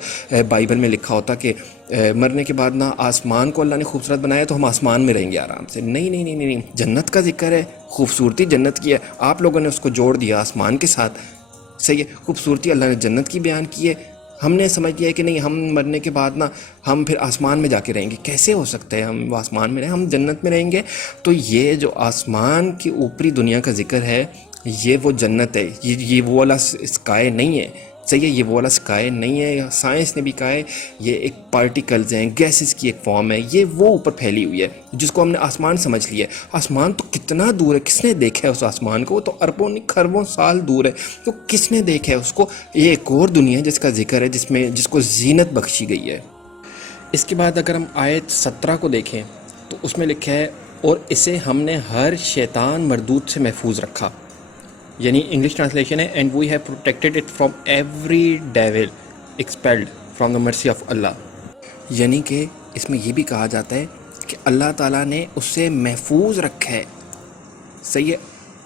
بائبل میں لکھا ہوتا کہ مرنے کے بعد نا آسمان کو اللہ نے خوبصورت بنایا تو ہم آسمان میں رہیں گے آرام سے. نہیں نہیں نہیں نہیں، جنت کا ذکر ہے، خوبصورتی جنت کی ہے. آپ لوگوں نے اس کو جوڑ دیا آسمان کے ساتھ. صحیح ہے، خوبصورتی اللہ نے جنت کی بیان کی ہے، ہم نے سمجھ لیا ہے کہ نہیں ہم مرنے کے بعد نا ہم پھر آسمان میں جا کے رہیں گے. کیسے ہو سکتا ہے ہم آسمان میں رہیں، ہم جنت میں رہیں گے. تو یہ جو آسمان کی اوپری دنیا کا ذکر ہے یہ وہ جنت ہے، یہ وہ والا اسکائی نہیں ہے. صحیح ہے، یہ وہ والا اسکائی نہیں ہے. سائنس نے بھی کہا ہے یہ ایک پارٹیکلز ہیں، گیسز کی ایک فارم ہے، یہ وہ اوپر پھیلی ہوئی ہے جس کو ہم نے آسمان سمجھ لیا ہے. آسمان تو کتنا دور ہے، کس نے دیکھا ہے اس آسمان کو؟ وہ تو اربوں نہیں کھربوں سال دور ہے. تو کس نے دیکھا ہے اس کو؟ یہ ایک اور دنیا ہے جس کا ذکر ہے، جس کو زینت بخشی گئی ہے. اس کے بعد اگر ہم آیت 17 کو دیکھیں تو اس میں لکھا ہے اور اسے ہم نے ہر شیطان مردود سے محفوظ رکھا. یعنی انگلش ٹرانسلیشن ہے and we have protected it from every devil expelled from the mercy of اللہ. یعنی کہ اس میں یہ بھی کہا جاتا ہے کہ اللہ تعالیٰ نے اسے محفوظ رکھا ہے. صحیح ہے،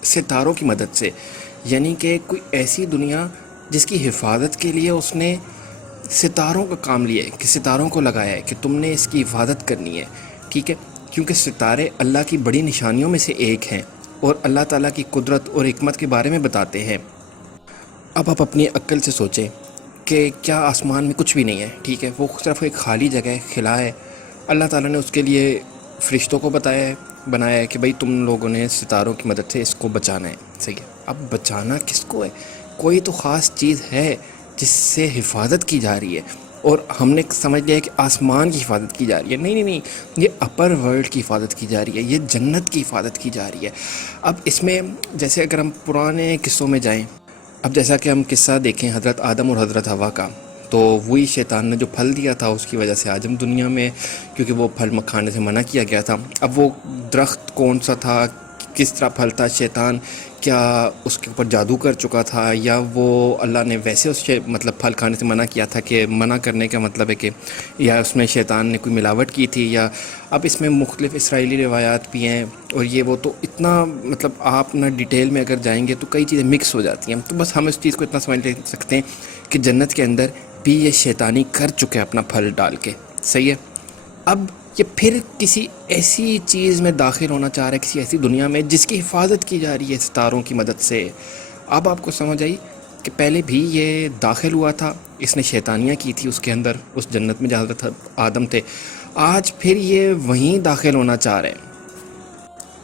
ستاروں کی مدد سے. یعنی کہ کوئی ایسی دنیا جس کی حفاظت کے لیے اس نے ستاروں کا کام لیا ہے، کہ ستاروں کو لگایا ہے کہ تم نے اس کی حفاظت کرنی ہے. ٹھیک ہے، کیونکہ ستارے اللہ کی بڑی نشانیوں میں سے ایک ہیں اور اللہ تعالیٰ کی قدرت اور حکمت کے بارے میں بتاتے ہیں. اب آپ اپنی عقل سے سوچیں کہ کیا آسمان میں کچھ بھی نہیں ہے؟ ٹھیک ہے، وہ صرف ایک خالی جگہ ہے، خلا ہے. اللہ تعالیٰ نے اس کے لیے فرشتوں کو بنایا ہے کہ بھئی تم لوگوں نے ستاروں کی مدد سے اس کو بچانا ہے. صحیح ہے، اب بچانا کس کو ہے؟ کوئی تو خاص چیز ہے جس سے حفاظت کی جا رہی ہے اور ہم نے سمجھ لیا ہے کہ آسمان کی حفاظت کی جا رہی ہے. نہیں نہیں نہیں، یہ اپر ورلڈ کی حفاظت کی جا رہی ہے، یہ جنت کی حفاظت کی جا رہی ہے. اب اس میں جیسے اگر ہم پرانے قصوں میں جائیں، اب جیسا کہ ہم قصہ دیکھیں حضرت آدم اور حضرت حوا کا، تو وہی شیطان نے جو پھل دیا تھا اس کی وجہ سے آج ہم دنیا میں، کیونکہ وہ پھل کھانے سے منع کیا گیا تھا. اب وہ درخت کون سا تھا، کس طرح پھل تھا، شیطان کیا اس کے اوپر جادو کر چکا تھا یا وہ اللہ نے ویسے اس مطلب پھل کھانے سے منع کیا تھا کہ منع کرنے کا مطلب ہے کہ یا اس میں شیطان نے کوئی ملاوٹ کی تھی یا. اب اس میں مختلف اسرائیلی روایات بھی ہیں اور یہ وہ، تو اتنا مطلب آپ نہ ڈیٹیل میں اگر جائیں گے تو کئی چیزیں مکس ہو جاتی ہیں. تو بس ہم اس چیز کو اتنا سمجھ لے سکتے ہیں کہ جنت کے اندر بھی یہ شیطانی کر چکے اپنا پھل ڈال کے. صحیح ہے، اب یہ پھر کسی ایسی چیز میں داخل ہونا چاہ رہا ہے، کسی ایسی دنیا میں جس کی حفاظت کی جا رہی ہے ستاروں کی مدد سے. اب آپ کو سمجھ آئی کہ پہلے بھی یہ داخل ہوا تھا، اس نے شیطانیاں کی تھی اس کے اندر، اس جنت میں جہاں حضرت آدم تھے. آج پھر یہ وہیں داخل ہونا چاہ رہے ہیں.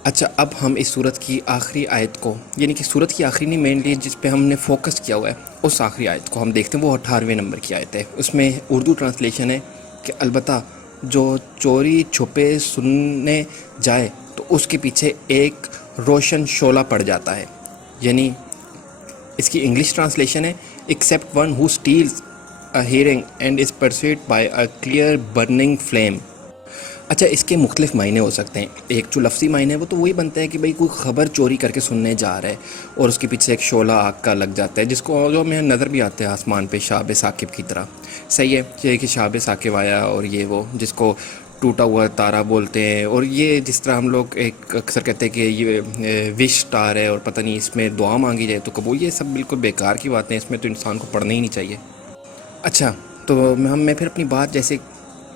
اچھا، اب ہم اس سورت کی آخری آیت کو، یعنی کہ سورت کی آخری نہیں، مینلی جس پہ ہم نے فوکس کیا ہوا ہے اس آخری آیت کو ہم دیکھتے ہیں. وہ 18ویں نمبر کی آیت ہے. اس میں اردو ٹرانسلیشن ہے کہ البتہ جو چوری چھپے سننے جائے تو اس کے پیچھے ایک روشن شعلہ پڑ جاتا ہے. یعنی اس کی انگلش ٹرانسلیشن ہے accept one who steels a hearing and is persuade by a clear burning flame. اچھا، اس کے مختلف معنی ہو سکتے ہیں. ایک جو لفظی معنی ہے وہ تو وہی بنتا ہے کہ بھئی کوئی خبر چوری کر کے سننے جا رہا ہے اور اس کے پیچھے ایک شعلہ آگ کا لگ جاتا ہے، جس کو جو ہمیں نظر بھی آتا ہے آسمان پہ شہاب ثاقب کی طرح. صحیح ہے، یہ کہ شہاب ثاقب آیا اور یہ وہ جس کو ٹوٹا ہوا تارا بولتے ہیں. اور یہ جس طرح ہم لوگ ایک اکثر کہتے ہیں کہ یہ وش سٹار ہے اور پتہ نہیں اس میں دعا مانگی جائے تو قبول، یہ سب بالکل بیکار کی باتیں ہیں، اس میں تو انسان کو پڑھنا ہی نہیں چاہیے. اچھا، تو میں پھر اپنی بات جیسے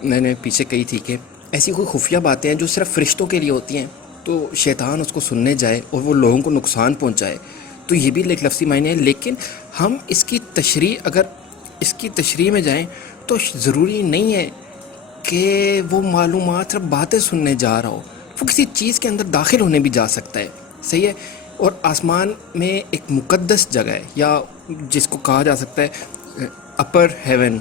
میں نے پیچھے کہی تھی کہ ایسی کوئی خفیہ باتیں ہیں جو صرف فرشتوں کے لیے ہوتی ہیں، تو شیطان اس کو سننے جائے اور وہ لوگوں کو نقصان پہنچائے، تو یہ بھی ایک لفظی معنی ہے. لیکن ہم اس کی تشریح میں جائیں تو ضروری نہیں ہے کہ وہ معلومات صرف باتیں سننے جا رہا ہو، وہ کسی چیز کے اندر داخل ہونے بھی جا سکتا ہے. صحیح ہے، اور آسمان میں ایک مقدس جگہ ہے یا جس کو کہا جا سکتا ہے اپر ہیون.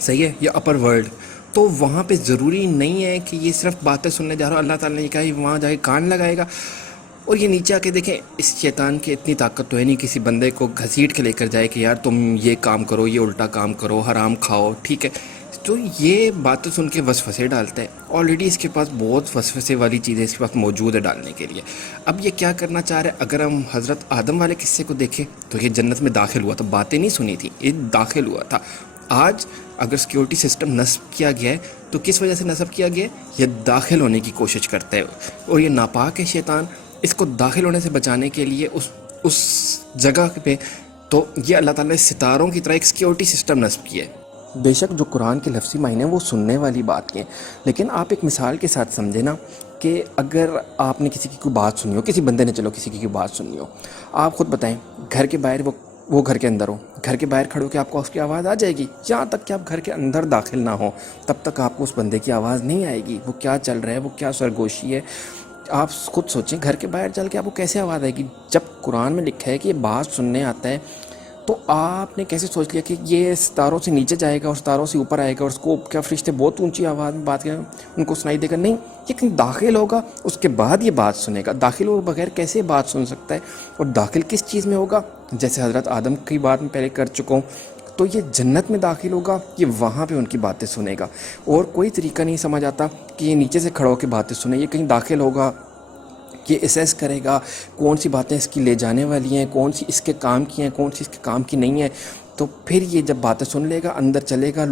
صحیح ہے، یا اپر ورلڈ. تو وہاں پہ ضروری نہیں ہے کہ یہ صرف باتیں سننے جا رہا ہو. اللہ تعالیٰ نے کہا وہاں جا کے کان لگائے گا اور یہ نیچے آ کے دیکھیں. اس شیطان کی اتنی طاقت تو ہے نہیں کسی بندے کو گھسیٹ کے لے کر جائے کہ یار تم یہ کام کرو، یہ الٹا کام کرو، حرام کھاؤ. ٹھیک ہے، تو یہ باتیں سن کے وسوسے ڈالتا ہے. آلریڈی اس کے پاس بہت وسوسے والی چیزیں اس کے پاس موجود ہے ڈالنے کے لیے. اب یہ کیا کرنا چاہ رہا ہے؟ اگر ہم حضرت آدم والے قصے کو دیکھیں تو یہ جنت میں داخل ہوا تھا، باتیں نہیں سنی تھی، یہ داخل ہوا تھا. آج اگر سیکیورٹی سسٹم نصب کیا گیا ہے تو کس وجہ سے نصب کیا گیا ہے؟ یہ داخل ہونے کی کوشش کرتا ہے، اور یہ ناپاک ہے شیطان. اس کو داخل ہونے سے بچانے کے لیے اس جگہ پہ تو یہ اللہ تعالیٰ نے ستاروں کی طرح ایک سیکیورٹی سسٹم نصب کیا ہے. بے شک جو قرآن کے لفظی معنی ہیں وہ سننے والی بات ہیں، لیکن آپ ایک مثال کے ساتھ سمجھیں نا کہ اگر آپ نے کسی کی کوئی بات سنی ہو، کسی بندے نے چلو کسی کی کوئی بات سنی ہو، آپ خود بتائیں گھر کے باہر وہ گھر کے اندر ہو، گھر کے باہر کھڑے ہو کے آپ کو اس کی آواز آ جائے گی. جہاں تک کہ آپ گھر کے اندر داخل نہ ہو تب تک آپ کو اس بندے کی آواز نہیں آئے گی. وہ کیا چل رہا ہے، وہ کیا سرگوشی ہے، آپ خود سوچیں. گھر کے باہر چل کے آپ کو کیسے آواز آئے گی؟ جب قرآن میں لکھا ہے کہ یہ بات سننے آتا ہے تو آپ نے کیسے سوچ لیا کہ یہ ستاروں سے نیچے جائے گا اور ستاروں سے اوپر آئے گا اور اس کو کیا فرشتے بہت اونچی آواز میں بات کریں ان کو سنائی دے گا؟ نہیں، یہ کہیں داخل ہوگا اس کے بعد یہ بات سنے گا. داخل ہوگا بغیر کیسے بات سن سکتا ہے؟ اور داخل کس چیز میں ہوگا؟ جیسے حضرت آدم کی بات میں پہلے کر چکا ہوں، تو یہ جنت میں داخل ہوگا، یہ وہاں پہ ان کی باتیں سنے گا. اور کوئی طریقہ نہیں سمجھ آتا کہ یہ نیچے سے کھڑا ہو کے باتیں سنے. یہ کہیں داخل ہوگا، یہ اسیس کرے گا کون سی باتیں اس کی لے جانے والی ہیں، کون سی اس کے کام کی ہیں، کون سی اس کے کام کی نہیں ہیں. تو پھر یہ جب باتیں سن لے گا، اندر چلے گا،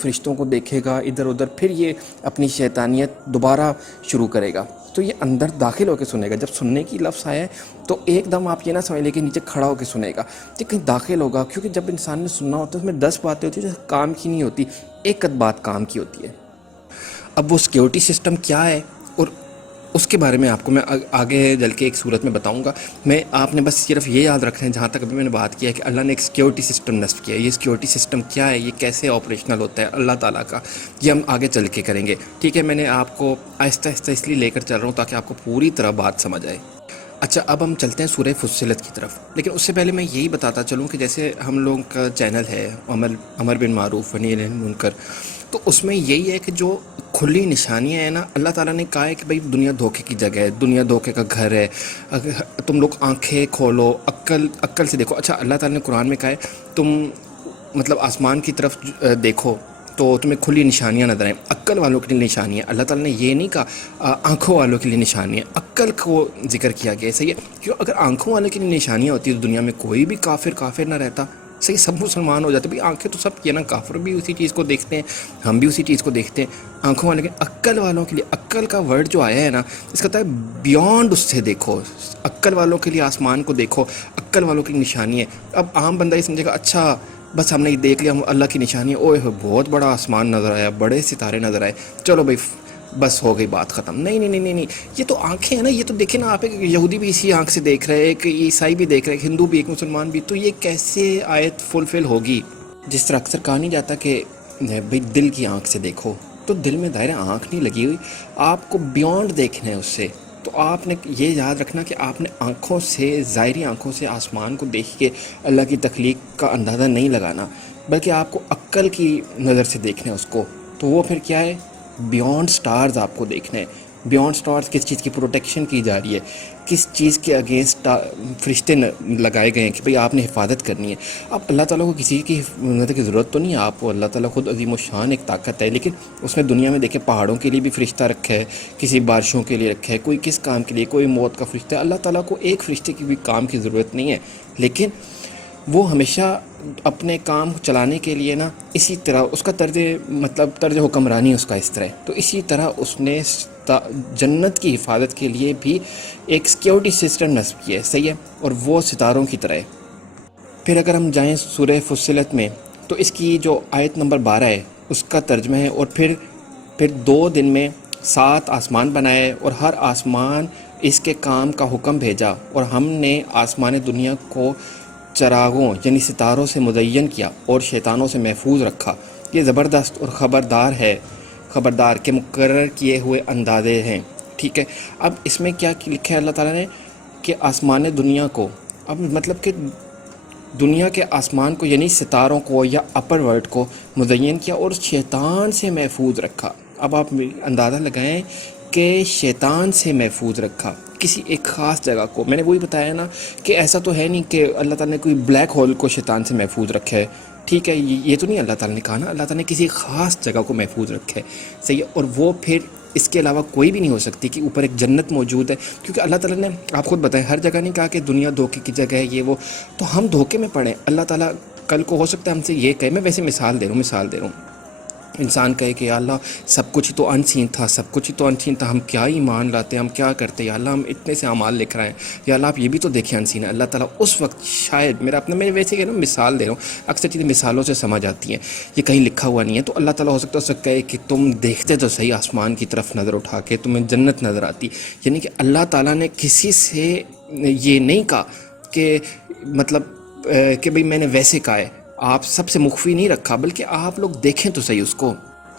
فرشتوں کو دیکھے گا ادھر ادھر، پھر یہ اپنی شیطانیت دوبارہ شروع کرے گا. تو یہ اندر داخل ہو کے سنے گا. جب سننے کی لفظ آیا ہے تو ایک دم آپ یہ نہ سمجھ لیں کہ نیچے کھڑا ہو کے سنے گا، یہ کہیں داخل ہوگا. کیونکہ جب انسان نے سننا ہوتا ہے اس میں 10 باتیں ہوتی ہیں جو کام کی نہیں ہوتی، ایک بات کام کی ہوتی ہے. اب وہ سیکیورٹی سسٹم کیا ہے اور اس کے بارے میں آپ کو میں آگے چل کے ایک صورت میں بتاؤں گا. آپ نے بس صرف یہ یاد رکھنا ہے جہاں تک ابھی میں نے بات کیا ہے کہ اللہ نے ایک سیکیورٹی سسٹم نصب کیا ہے. یہ سیکیورٹی سسٹم کیا ہے، یہ کیسے آپریشنل ہوتا ہے اللہ تعالیٰ کا، یہ ہم آگے چل کے کریں گے. ٹھیک ہے، میں نے آپ کو آہستہ آہستہ اس لیے لے کر چل رہا ہوں تاکہ آپ کو پوری طرح بات سمجھ آئے. اچھا، اب ہم چلتے ہیں سورہ فصلت کی طرف. لیکن اس سے پہلے میں یہی بتاتا چلوں کہ جیسے ہم لوگوں کا چینل ہے امر بن معروف ونہی عن المنکر، تو اس میں یہی ہے کہ جو کھلی نشانیاں ہیں نا، اللہ تعالیٰ نے کہا ہے کہ بھئی دنیا دھوکے کی جگہ ہے، دنیا دھوکے کا گھر ہے. اگر تم لوگ آنکھیں کھولو، عقل سے دیکھو. اچھا، اللہ تعالیٰ نے قرآن میں کہا ہے تم مطلب آسمان کی طرف دیکھو تو تمہیں کھلی نشانیاں نظر آئیں. عقل والوں کے لیے نشانی ہے. اللہ تعالیٰ نے یہ نہیں کہا آنکھوں والوں کے لیے نشانی ہے، عقل کو ذکر کیا گیا ہے. صحیح ہے، کیوں؟ اگر آنکھوں والوں کے لیے نشانیاں ہوتی تو دنیا میں کوئی بھی کافر نہ رہتا. صحیح، سب مسلمان ہو جاتے. بھئی آنکھیں تو سب کیا نا، کافر بھی اسی چیز کو دیکھتے ہیں، ہم بھی اسی چیز کو دیکھتے ہیں. آنکھوں والے کے، عقل والوں کے لیے، عقل کا ورڈ جو آیا ہے نا، اس کا ہے بیونڈ، اس سے دیکھو. عقل والوں کے لیے آسمان کو دیکھو، عقل والوں کی نشانی ہے. اب عام بندہ یہ سمجھے گا اچھا بس ہم نے یہ دیکھ لیا، ہم اللہ کی نشانی ہے، اوہ بہت بڑا آسمان نظر آیا، بڑے ستارے نظر آئے، چلو بھائی بس ہو گئی بات ختم. نہیں نہیں نہیں نہیں، یہ تو آنکھیں ہیں نا. یہ تو دیکھیں نا آپ، ایک یہودی بھی اسی آنکھ سے دیکھ رہے، ایک عیسائی بھی دیکھ رہے، ایک ہندو بھی، ایک مسلمان بھی. تو یہ کیسے آیت فلفل ہوگی؟ جس طرح اکثر کہا نہیں جاتا کہ بھئی دل کی آنکھ سے دیکھو، تو دل میں دائرہ آنکھ نہیں لگی ہوئی، آپ کو بیونڈ دیکھنا ہے اس سے. تو آپ نے یہ یاد رکھنا کہ آپ نے آنکھوں سے، ظاہری آنکھوں سے آسمان کو دیکھ کے اللہ کی تخلیق کا اندازہ نہیں لگانا، بلکہ آپ کو عقل کی نظر سے دیکھنا ہے اس کو. تو وہ پھر کیا ہے؟ بیونڈ سٹارز آپ کو دیکھنا ہے. بیونڈ سٹارز کس چیز کی پروٹیکشن کی جا رہی ہے، کس چیز کے اگینسٹ فرشتے لگائے گئے ہیں کہ بھئی آپ نے حفاظت کرنی ہے. اب اللہ تعالیٰ کو کسی کی مدد کی ضرورت تو نہیں ہے. آپ کو اللہ تعالیٰ خود عظیم الشان ایک طاقت ہے، لیکن اس نے دنیا میں دیکھیں پہاڑوں کے لیے بھی فرشتہ رکھا ہے، کسی بارشوں کے لیے رکھا ہے، کوئی کس کام کے لیے، کوئی موت کا فرشتہ ہے. اللہ تعالیٰ کو ایک فرشتے کی بھی کام کی ضرورت نہیں ہے، لیکن وہ ہمیشہ اپنے کام چلانے کے لیے نا اسی طرح اس کا طرز حکمرانی اس کا اس طرح ہے. تو اسی طرح اس نے جنت کی حفاظت کے لیے بھی ایک سیکیورٹی سسٹم نصب کیا ہے. صحیح ہے، اور وہ ستاروں کی طرح ہے. پھر اگر ہم جائیں سورہ فصلت میں تو اس کی جو آیت نمبر 12 ہے اس کا ترجمہ ہے، اور پھر 2 دن میں 7 آسمان بنائے اور ہر آسمان اس کے کام کا حکم بھیجا، اور ہم نے آسمان دنیا کو چراغوں یعنی ستاروں سے مزین کیا اور شیطانوں سے محفوظ رکھا. یہ زبردست اور خبردار کے مقرر کیے ہوئے اندازے ہیں. ٹھیک ہے، اب اس میں کیا لکھا ہے اللہ تعالیٰ نے کہ آسمان دنیا کو، اب مطلب کہ دنیا کے آسمان کو یعنی ستاروں کو یا اپر ورلڈ کو مزین کیا اور شیطان سے محفوظ رکھا. اب آپ اندازہ لگائیں کہ شیطان سے محفوظ رکھا کسی ایک خاص جگہ کو. میں نے وہی بتایا نا کہ ایسا تو ہے نہیں کہ اللہ تعالیٰ نے کوئی بلیک ہول کو شیطان سے محفوظ رکھا ہے. ٹھیک ہے، یہ تو نہیں اللہ تعالیٰ نے کہا نا، اللہ تعالیٰ نے کسی خاص جگہ کو محفوظ رکھا ہے، صحیح ہے، اور وہ پھر اس کے علاوہ کوئی بھی نہیں ہو سکتی کہ اوپر ایک جنت موجود ہے، کیونکہ اللہ تعالیٰ نے آپ خود بتائیں ہر جگہ نہیں کہا کہ دنیا دھوکے کی جگہ ہے یہ وہ، تو ہم دھوکے میں پڑیں۔ اللہ تعالیٰ کل کو ہو سکتا ہے ہم سے یہ کہے، میں ویسے مثال دے رہا ہوں، انسان کہے کہ یا اللہ سب کچھ ہی تو ان سین تھا، سب کچھ ہی تو ان سین تھا، ہم کیا ایمان لاتے ہیں، ہم کیا کرتے ہیں، یا اللہ ہم اتنے سے اعمال لکھ رہے ہیں، یا اللہ آپ یہ بھی تو دیکھیں ان سین ہے۔ اللہ تعالیٰ اس وقت شاید میں ویسے کہہ رہا ہوں، مثال دے رہا ہوں، اکثر چیزیں مثالوں سے سمجھ آتی ہیں، یہ کہیں لکھا ہوا نہیں ہے، تو اللہ تعالیٰ ہو سکتا ہے اس وقت کہے کہ تم دیکھتے تو صحیح آسمان کی طرف نظر اٹھا کے، تمہیں جنت نظر آتی، یعنی کہ اللہ تعالیٰ نے کسی سے یہ نہیں کہا کہ مطلب کہ بھئی میں نے ویسے کہا ہے، آپ سب سے مخفی نہیں رکھا، بلکہ آپ لوگ دیکھیں تو صحیح اس کو۔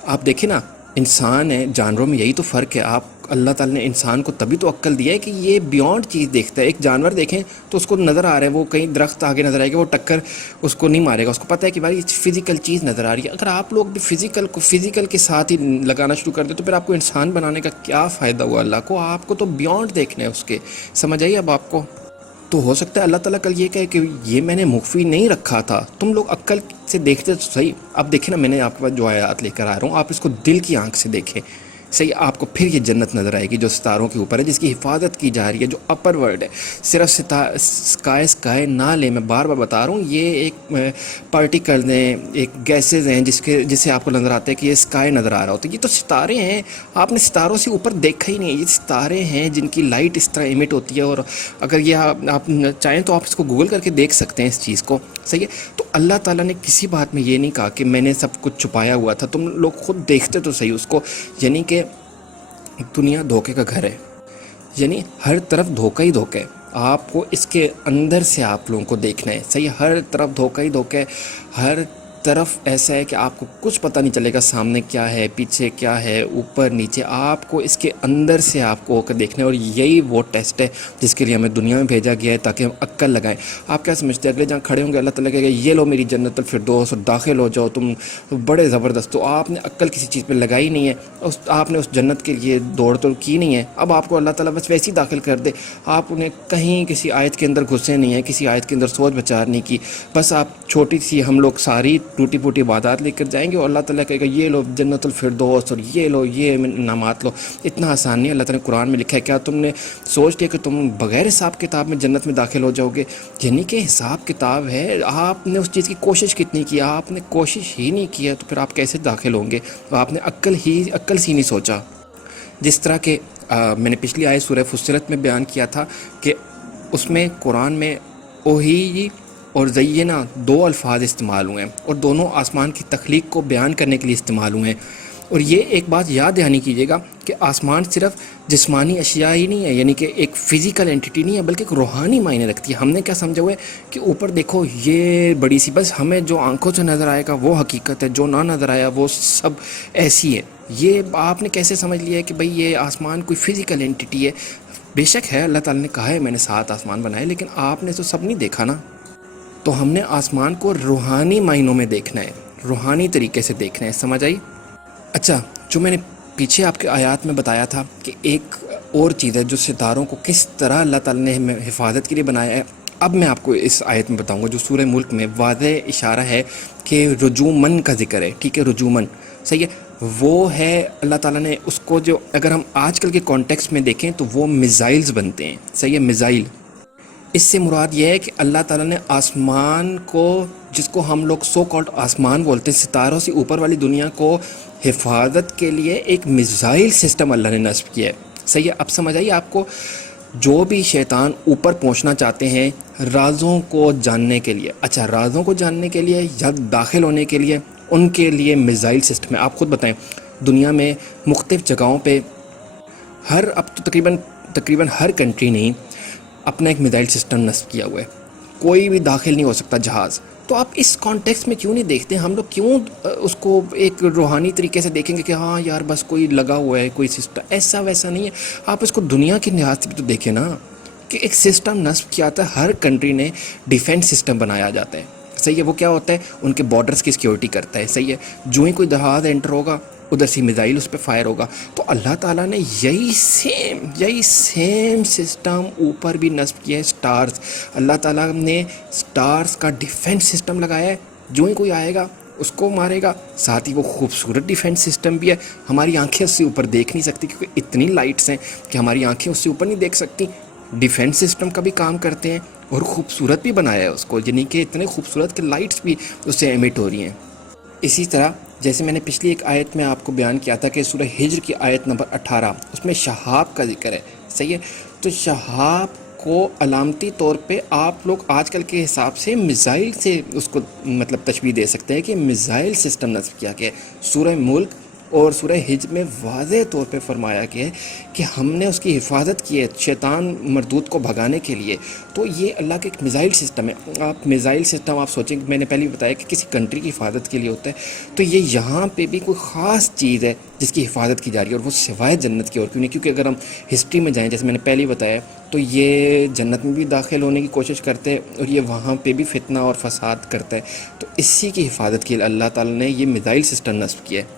آپ دیکھیں نا، انسان ہے جانوروں میں یہی تو فرق ہے، آپ اللہ تعالیٰ نے انسان کو تبھی تو عقل دیا ہے کہ یہ بیونڈ چیز دیکھتا ہے۔ ایک جانور دیکھیں تو اس کو نظر آ رہا ہے، وہ کہیں درخت آگے نظر آئے گا، وہ ٹکر اس کو نہیں مارے گا، اس کو پتہ ہے کہ بھائی فزیکل چیز نظر آ رہی ہے۔ اگر آپ لوگ بھی فزیکل کے ساتھ ہی لگانا شروع کر دیں تو پھر آپ کو انسان بنانے کا کیا فائدہ ہوا اللہ کو؟ آپ کو تو بیونڈ دیکھنا ہے اس کے، سمجھ آئیے اب آپ کو؟ تو ہو سکتا ہے اللہ تعالیٰ کل یہ کہے کہ یہ میں نے مخفی نہیں رکھا تھا، تم لوگ عقل سے دیکھتے تو صحیح۔ اب دیکھیں نا، میں نے آپ کے پاس جو آیات لے کر آ رہا ہوں، آپ اس کو دل کی آنکھ سے دیکھیں، صحیح، آپ کو پھر یہ جنت نظر آئے گی جو ستاروں کے اوپر ہے، جس کی حفاظت کی جا رہی ہے، جو اپر ورلڈ ہے، صرف اسکائے نہ لیں، میں بار بار بتا رہا ہوں، یہ ایک پارٹیکل ہیں، ایک گیسز ہیں جسے آپ کو نظر آتا ہے کہ یہ اسکائے نظر آ رہا ہوتا ہے، یہ تو ستارے ہیں، آپ نے ستاروں سے اوپر دیکھا ہی نہیں ہے، یہ ستارے ہیں جن کی لائٹ اس طرح ایمٹ ہوتی ہے، اور اگر یہ آپ چاہیں تو آپ اس کو گوگل کر کے دیکھ سکتے ہیں اس چیز کو، صحیح ہے۔ تو اللہ تعالیٰ نے کسی بات میں یہ نہیں کہا کہ میں نے سب کچھ چھپایا ہوا تھا، تم لوگ خود دیکھتے تو صحیح اس کو، یعنی کہ دنیا دھوکے کا گھر ہے، یعنی ہر طرف دھوکہ ہی دھوکہ ہے، آپ کو اس کے اندر سے آپ لوگوں کو دیکھنا ہے، صحیح، ہر طرف دھوکہ ہی دھوکہ ہے، ہر طرف ایسا ہے کہ آپ کو کچھ پتہ نہیں چلے گا سامنے کیا ہے، پیچھے کیا ہے، اوپر نیچے، آپ کو اس کے اندر سے آپ کو ہو کر دیکھنا ہے، اور یہی وہ ٹیسٹ ہے جس کے لیے ہمیں دنیا میں بھیجا گیا ہے تاکہ ہم عقل لگائیں۔ آپ کیا سمجھتے ہیں اگلے جہاں کھڑے ہوں گے اللہ تعالیٰ کہے گا یہ لو میری جنت الفردوس اور داخل ہو جاؤ تم بڑے زبردست، تو آپ نے عقل کسی چیز پہ لگائی نہیں ہے، آپ نے اس جنت کے لیے دوڑ تو کی نہیں ہے، اب آپ کو اللہ تعالیٰ بس ویسے ہی داخل کر دے، آپ نے کہیں کسی آیت کے اندر گھسے نہیں ہیں، کسی آیت کے اندر سوچ بچار نہیں کی، بس آپ چھوٹی سی ہم لوگ ساری ٹوٹی پھوٹی عبادات لے کر جائیں گے اور اللہ تعالیٰ کہے گا یہ لو جنت الفردوس اور یہ لو یہ انعامات لو۔ اتنا آسان نہیں ہے، اللہ تعالیٰ نے قرآن میں لکھا ہے، کیا تم نے سوچ لیا کہ تم بغیر حساب کتاب میں جنت میں داخل ہو جاؤ گے؟ یعنی کہ حساب کتاب ہے، آپ نے اس چیز کی کوشش کتنی کی، آپ نے کوشش ہی نہیں کیا تو پھر آپ کیسے داخل ہوں گے؟ آپ نے عقل سے نہیں سوچا۔ جس طرح کہ میں نے پچھلی آیت سورہ فصلت میں بیان کیا تھا کہ اس میں قرآن میں اوحی اور زینہ دو الفاظ استعمال ہوئے ہیں، اور دونوں آسمان کی تخلیق کو بیان کرنے کے لیے استعمال ہوئے ہیں، اور یہ ایک بات یاد دہانی کیجیے گا کہ آسمان صرف جسمانی اشیاء ہی نہیں ہے، یعنی کہ ایک فزیکل اینٹیٹی نہیں ہے، بلکہ ایک روحانی معنی رکھتی ہے۔ ہم نے کیا سمجھا ہوا ہے کہ اوپر دیکھو یہ بڑی سی، بس ہمیں جو آنکھوں سے نظر آئے گا وہ حقیقت ہے، جو نہ نظر آیا وہ سب ایسی ہے۔ یہ آپ نے کیسے سمجھ لیا ہے کہ بھئی یہ آسمان کوئی فزیکل اینٹیٹی ہے؟ بے شک ہے، اللہ تعالیٰ نے کہا ہے میں نے 7 آسمان بنائے، لیکن آپ نے تو سب نہیں دیکھا نا۔ تو ہم نے آسمان کو روحانی معنوں میں دیکھنا ہے، روحانی طریقے سے دیکھنا ہے، سمجھ آئی؟ اچھا، جو میں نے پیچھے آپ کے آیات میں بتایا تھا کہ ایک اور چیز ہے جو ستاروں کو کس طرح اللہ تعالیٰ نے ہمیں حفاظت کے لیے بنایا ہے، اب میں آپ کو اس آیت میں بتاؤں گا جو سورہ ملک میں واضح اشارہ ہے کہ رجومن کا ذکر ہے، ٹھیک ہے، رجومن، صحیح ہے، وہ ہے اللہ تعالیٰ نے اس کو، جو اگر ہم آج کل کے کانٹیکسٹ میں دیکھیں تو وہ میزائلز بنتے ہیں، صحیح ہے، میزائل۔ اس سے مراد یہ ہے کہ اللہ تعالیٰ نے آسمان کو، جس کو ہم لوگ سو کالڈ آسمان بولتے ہیں، ستاروں سے اوپر والی دنیا کو حفاظت کے لیے ایک میزائل سسٹم اللہ نے نصب کیا ہے، صحیح ہے۔ اب سمجھ آئیے آپ کو، جو بھی شیطان اوپر پہنچنا چاہتے ہیں رازوں کو جاننے کے لیے، اچھا رازوں کو جاننے کے لیے یا داخل ہونے کے لیے، ان کے لیے میزائل سسٹم ہے۔ آپ خود بتائیں، دنیا میں مختلف جگہوں پہ اب تو تقریباً ہر کنٹری نے اپنا ایک میزائل سسٹم نصب کیا ہوا ہے، کوئی بھی داخل نہیں ہو سکتا جہاز۔ تو آپ اس کانٹیکسٹ میں کیوں نہیں دیکھتے؟ ہم لوگ کیوں اس کو ایک روحانی طریقے سے دیکھیں گے کہ ہاں یار بس کوئی لگا ہوا ہے، کوئی سسٹم، ایسا ویسا نہیں ہے۔ آپ اس کو دنیا کے لحاظ سے بھی تو دیکھیں نا کہ ایک سسٹم نصب کیا تھا، ہر کنٹری نے ڈیفینس سسٹم بنایا جاتا ہے، صحیح ہے۔ وہ کیا ہوتا ہے؟ ان کے بارڈرز کی سیکیورٹی کرتا ہے، صحیح ہے۔ جو ہی کوئی جہاز انٹر ہوگا ادھر سے میزائل اس پہ فائر ہوگا۔ تو اللہ تعالیٰ نے یہی سیم سسٹم اوپر بھی نصب کیا ہے، سٹارز۔ اللہ تعالیٰ نے سٹارز کا ڈیفینس سسٹم لگایا ہے، جو ہی کوئی آئے گا اس کو مارے گا. ساتھ ہی وہ خوبصورت ڈیفینس سسٹم بھی ہے. ہماری آنکھیں اس سے اوپر دیکھ نہیں سکتی کیونکہ اتنی لائٹس ہیں کہ ہماری آنکھیں اس سے اوپر نہیں دیکھ سکتی. ڈیفینس سسٹم کا بھی کام کرتے ہیں اور خوبصورت بھی بنایا ہے اس کو, یعنی کہ اتنے خوبصورت کہ لائٹس بھی اس سے ایمٹ ہو رہی ہیں. اسی طرح جیسے میں نے پچھلی ایک آیت میں آپ کو بیان کیا تھا کہ سورہ ہجر کی آیت نمبر 18 اس میں شہاب کا ذکر ہے, صحیح ہے. تو شہاب کو علامتی طور پہ آپ لوگ آج کل کے حساب سے میزائل سے اس کو مطلب تشبیہ دے سکتے ہیں کہ میزائل سسٹم نصب کیا گیا ہے. سورہ ملک اور سورہ ہجر میں واضح طور پہ فرمایا گیا ہے کہ ہم نے اس کی حفاظت کی ہے شیطان مردود کو بھگانے کے لیے. تو یہ اللہ کا ایک میزائل سسٹم ہے. آپ میزائل سسٹم آپ سوچیں, میں نے پہلے بتایا کہ کسی کنٹری کی حفاظت کے لیے ہوتا ہے, تو یہ یہاں پہ بھی کوئی خاص چیز ہے جس کی حفاظت کی جا رہی ہے, اور وہ سوائے جنت کی اور کیوں نہیں. کیونکہ اگر ہم ہسٹری میں جائیں, جیسے میں نے پہلے بتایا, تو یہ جنت میں بھی داخل ہونے کی کوشش کرتے ہیں اور یہ وہاں پہ بھی فتنہ اور فساد کرتا ہے. تو اسی کی حفاظت کے لیے اللہ تعالیٰ نے یہ میزائل سسٹم نصب کیا ہے.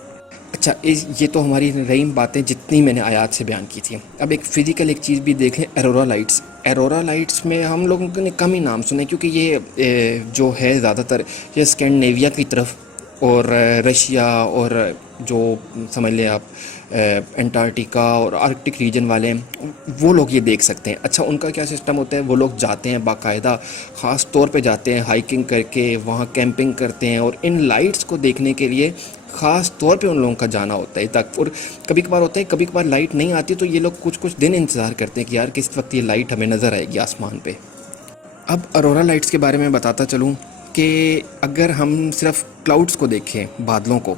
اچھا, یہ تو ہماری رہی باتیں جتنی میں نے آیات سے بیان کی تھی. اب ایک فزیکل ایک چیز بھی دیکھیں, ایرورا لائٹس. ایرورا لائٹس میں ہم لوگوں نے کم ہی نام سنے کیونکہ یہ جو ہے زیادہ تر یہ اسکینڈینیویا کی طرف اور رشیا اور جو سمجھ لیں آپ انٹارکٹیکا اور آرکٹک ریجن والے ہیں وہ لوگ یہ دیکھ سکتے ہیں. اچھا, ان کا کیا سسٹم ہوتا ہے, وہ لوگ جاتے ہیں باقاعدہ خاص طور پہ جاتے ہیں ہائکنگ کر کے, وہاں کیمپنگ کرتے ہیں اور ان لائٹس کو دیکھنے کے لیے خاص طور پہ ان لوگوں کا جانا ہوتا ہے تک. اور کبھی کبھار ہوتا ہے, کبھی کبھار لائٹ نہیں آتی تو یہ لوگ کچھ دن انتظار کرتے ہیں کہ یار کس وقت یہ لائٹ ہمیں نظر آئے گی آسمان پہ. اب اروڑا لائٹس کے بارے میں بتاتا چلوں کہ اگر ہم صرف کلاؤڈس کو دیکھیں, بادلوں کو,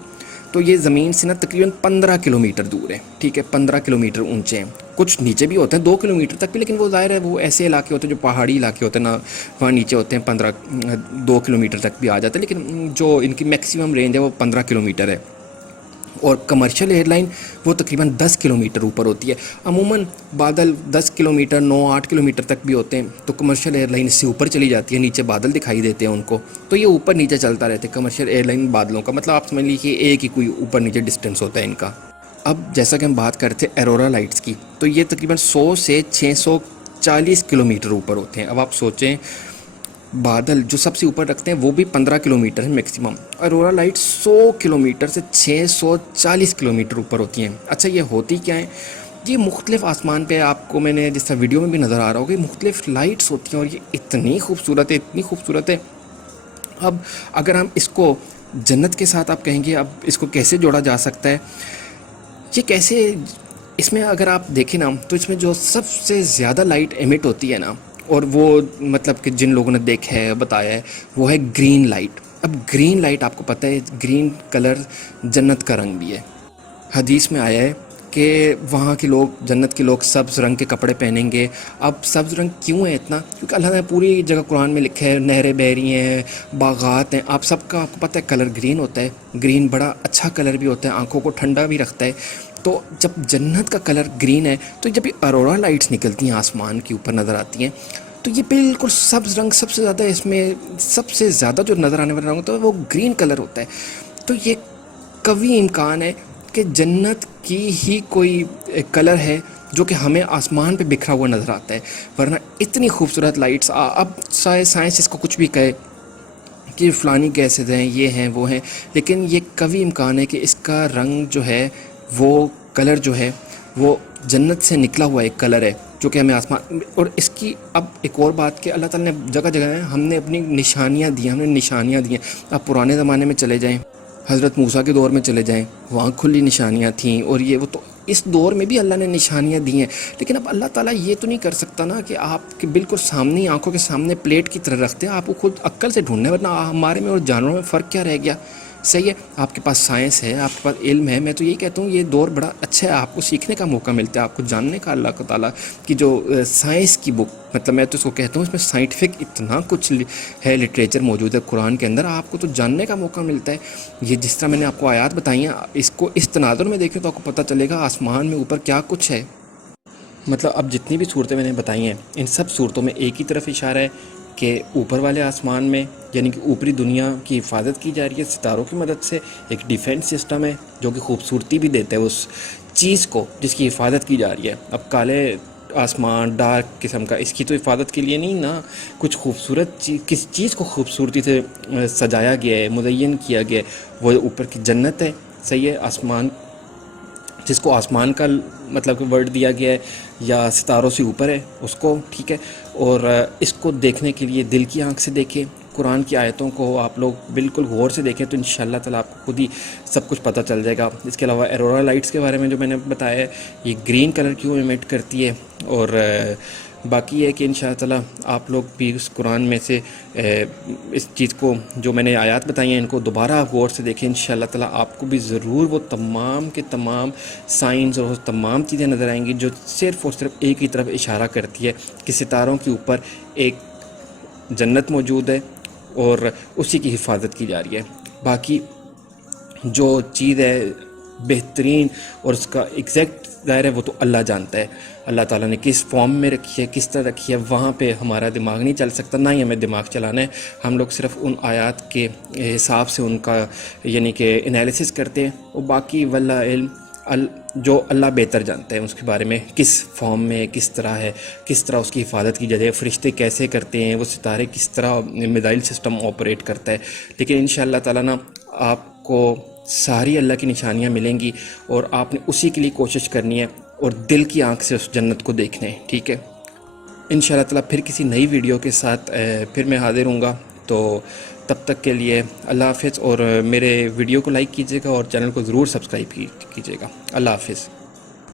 تو یہ زمین سے نا تقریباً 15 کلومیٹر دور ہے. ٹھیک ہے, 15 کلومیٹر اونچے ہیں. کچھ نیچے بھی ہوتے ہیں 2 کلومیٹر تک بھی, لیکن وہ ظاہر ہے وہ ایسے علاقے ہوتے ہیں جو پہاڑی علاقے ہوتے ہیں نا, وہاں نیچے ہوتے ہیں 2 کلومیٹر تک بھی آ جاتے ہیں, لیکن جو ان کی میکسیمم رینج ہے وہ 15 کلومیٹر ہے. اور کمرشل ایئر لائن وہ تقریباً 10 کلومیٹر اوپر ہوتی ہے. عموماً بادل 10 کلومیٹر 9-8 کلومیٹر تک بھی ہوتے ہیں, تو کمرشل ایئر لائن اس سے اوپر چلی جاتی ہے, نیچے بادل دکھائی دیتے ہیں ان کو, تو یہ اوپر نیچے چلتا رہتا ہے کمرشل ایئر لائن بادلوں کا. مطلب آپ سمجھ لیجیے ایک ہی کوئی اوپر نیچے ڈسٹینس ہوتا ہے ان کا. اب جیسا کہ ہم بات کرتے ہیں ایرورا لائٹس کی, تو یہ تقریباً 100 سے 640 کلومیٹر اوپر ہوتے ہیں. اب آپ سوچیں, بادل جو سب سے اوپر رکھتے ہیں وہ بھی 15 کلومیٹر ہے میکسیمم, اروڑا لائٹ 100 کلومیٹر سے 640 کلومیٹر اوپر ہوتی ہیں. اچھا, یہ ہوتی کیا ہیں, یہ مختلف آسمان پہ آپ کو میں نے جس طرح ویڈیو میں بھی نظر آ رہا ہوگا مختلف لائٹس ہوتی ہیں, اور یہ اتنی خوبصورت ہے. اب اگر ہم اس کو جنت کے ساتھ آپ کہیں گے, اب اس کو کیسے جوڑا جا سکتا ہے, یہ کیسے, اس میں اگر آپ دیکھیں نا تو اس میں جو سب سے زیادہ لائٹ ایمٹ ہوتی ہے نا, اور وہ مطلب کہ جن لوگوں نے دیکھا ہے بتایا ہے, وہ ہے گرین لائٹ. اب گرین لائٹ آپ کو پتہ ہے گرین کلر جنت کا رنگ بھی ہے. حدیث میں آیا ہے کہ وہاں کے لوگ, جنت کے لوگ سبز رنگ کے کپڑے پہنیں گے. اب سبز رنگ کیوں ہے اتنا, کیونکہ اللہ نے پوری جگہ قرآن میں لکھا ہے نہریں بہہ رہی ہیں, باغات ہیں. آپ سب کا آپ کو پتہ ہے کلر گرین ہوتا ہے. گرین بڑا اچھا کلر بھی ہوتا ہے, آنکھوں کو ٹھنڈا بھی رکھتا ہے. تو جب جنت کا کلر گرین ہے, تو جب یہ اروڑا لائٹس نکلتی ہیں آسمان کے اوپر نظر آتی ہیں, تو یہ بالکل سبز رنگ سب سے زیادہ, اس میں سب سے زیادہ جو نظر آنے والا رنگ ہوتا ہے وہ گرین کلر ہوتا ہے. تو یہ قوی امکان ہے کہ جنت کی ہی کوئی کلر ہے جو کہ ہمیں آسمان پہ بکھرا ہوا نظر آتا ہے, ورنہ اتنی خوبصورت لائٹس. اب سائنس اس کو کچھ بھی کہے کہ فلانی گیسز ہیں, یہ ہیں, وہ ہیں, لیکن یہ قوی امکان ہے کہ اس کا رنگ جو ہے, وہ کلر جو ہے, وہ جنت سے نکلا ہوا ایک کلر ہے جو کہ ہمیں آسمان. اور اس کی اب ایک اور بات کہ اللہ تعالیٰ نے جگہ جگہ ہم نے اپنی نشانیاں دی ہیں. آپ پرانے زمانے میں چلے جائیں, حضرت موسیٰ کے دور میں چلے جائیں, وہاں کھلی نشانیاں تھیں, اور یہ وہ, تو اس دور میں بھی اللہ نے نشانیاں دی ہیں. لیکن اب اللہ تعالیٰ یہ تو نہیں کر سکتا نا کہ آپ کے بالکل سامنے, آنکھوں کے سامنے پلیٹ کی طرح رکھتے ہیں, آپ کو خود عقل سے ڈھونڈنا ہے, ورنہ ہمارے میں اور جانوروں میں فرق کیا رہ گیا. صحیح ہے, آپ کے پاس سائنس ہے, آپ کے پاس علم ہے. میں تو یہی کہتا ہوں یہ دور بڑا اچھا ہے, آپ کو سیکھنے کا موقع ملتا ہے, آپ کو جاننے کا اللہ تعالیٰ کی جو سائنس کی بک, مطلب میں تو اس کو کہتا ہوں اس میں سائنٹیفک اتنا کچھ ہے, لٹریچر موجود ہے قرآن کے اندر, آپ کو تو جاننے کا موقع ملتا ہے. یہ جس طرح میں نے آپ کو آیات بتائی ہیں, اس کو اس تناظر میں دیکھیں تو آپ کو پتہ چلے گا آسمان میں اوپر کیا کچھ ہے. مطلب اب جتنی بھی صورتیں میں نے بتائی ہیں, ان سب صورتوں میں ایک ہی طرف اشارہ ہے کہ اوپر والے آسمان میں, یعنی کہ اوپری دنیا کی حفاظت کی جا رہی ہے ستاروں کی مدد سے. ایک ڈیفینس سسٹم ہے جو کہ خوبصورتی بھی دیتا ہے اس چیز کو جس کی حفاظت کی جا رہی ہے. اب کالے آسمان ڈارک قسم کا، اس کی تو حفاظت کے لیے نہیں نا، کچھ خوبصورت چیز، کس چیز کو خوبصورتی سے سجایا گیا ہے، مزین کیا گیا ہے، وہ اوپر کی جنت ہے، صحیح ہے، آسمان جس کو آسمان کا مطلب کہ ورڈ دیا گیا ہے یا ستاروں سے اوپر ہے اس کو، ٹھیک ہے، اور اس کو دیکھنے کے لیے دل کی آنکھ سے دیکھیں، قرآن کی آیتوں کو آپ لوگ بالکل غور سے دیکھیں تو انشاءاللہ تعالیٰ آپ کو خود ہی سب کچھ پتہ چل جائے گا۔ اس کے علاوہ ایرورا لائٹس کے بارے میں جو میں نے بتایا ہے، یہ گرین کلر کیوں ایمٹ کرتی ہے، اور باقی یہ ہے کہ انشاءاللہ تعالیٰ آپ لوگ بھی اس قرآن میں سے اس چیز کو، جو میں نے آیات بتائی ہیں، ان کو دوبارہ غور سے دیکھیں، انشاءاللہ تعالیٰ آپ کو بھی ضرور وہ تمام کے تمام سائنز اور تمام چیزیں نظر آئیں گی جو صرف اور صرف ایک ہی طرف اشارہ کرتی ہے کہ ستاروں کے اوپر ایک جنت موجود ہے اور اسی کی حفاظت کی جا رہی ہے۔ باقی جو چیز ہے بہترین اور اس کا ایگزیکٹ ظاہر ہے وہ تو اللہ جانتا ہے، اللہ تعالیٰ نے کس فارم میں رکھی ہے، کس طرح رکھی ہے، وہاں پہ ہمارا دماغ نہیں چل سکتا، نہ ہی ہمیں دماغ چلانا ہے، ہم لوگ صرف ان آیات کے حساب سے ان کا یعنی کہ انالیسس کرتے ہیں، اور باقی واللہ علم، جو اللہ بہتر جانتا ہے اس کے بارے میں، کس فارم میں کس طرح ہے، کس طرح اس کی حفاظت کی جاتی ہے، فرشتے کیسے کرتے ہیں، وہ ستارے کس طرح میزائل سسٹم آپریٹ کرتا ہے۔ لیکن انشاءاللہ تعالیٰ نا آپ کو ساری اللہ کی نشانیاں ملیں گی اور آپ نے اسی کے لیے کوشش کرنی ہے اور دل کی آنکھ سے اس جنت کو دیکھنا ہے، ٹھیک ہے۔ انشاءاللہ تعالیٰ پھر کسی نئی ویڈیو کے ساتھ پھر میں حاضر ہوں گا، تو تب تک کے لیے اللہ حافظ، اور میرے ویڈیو کو لائک کیجیے گا اور چینل کو ضرور سبسکرائب کیجیے گا۔ اللہ حافظ۔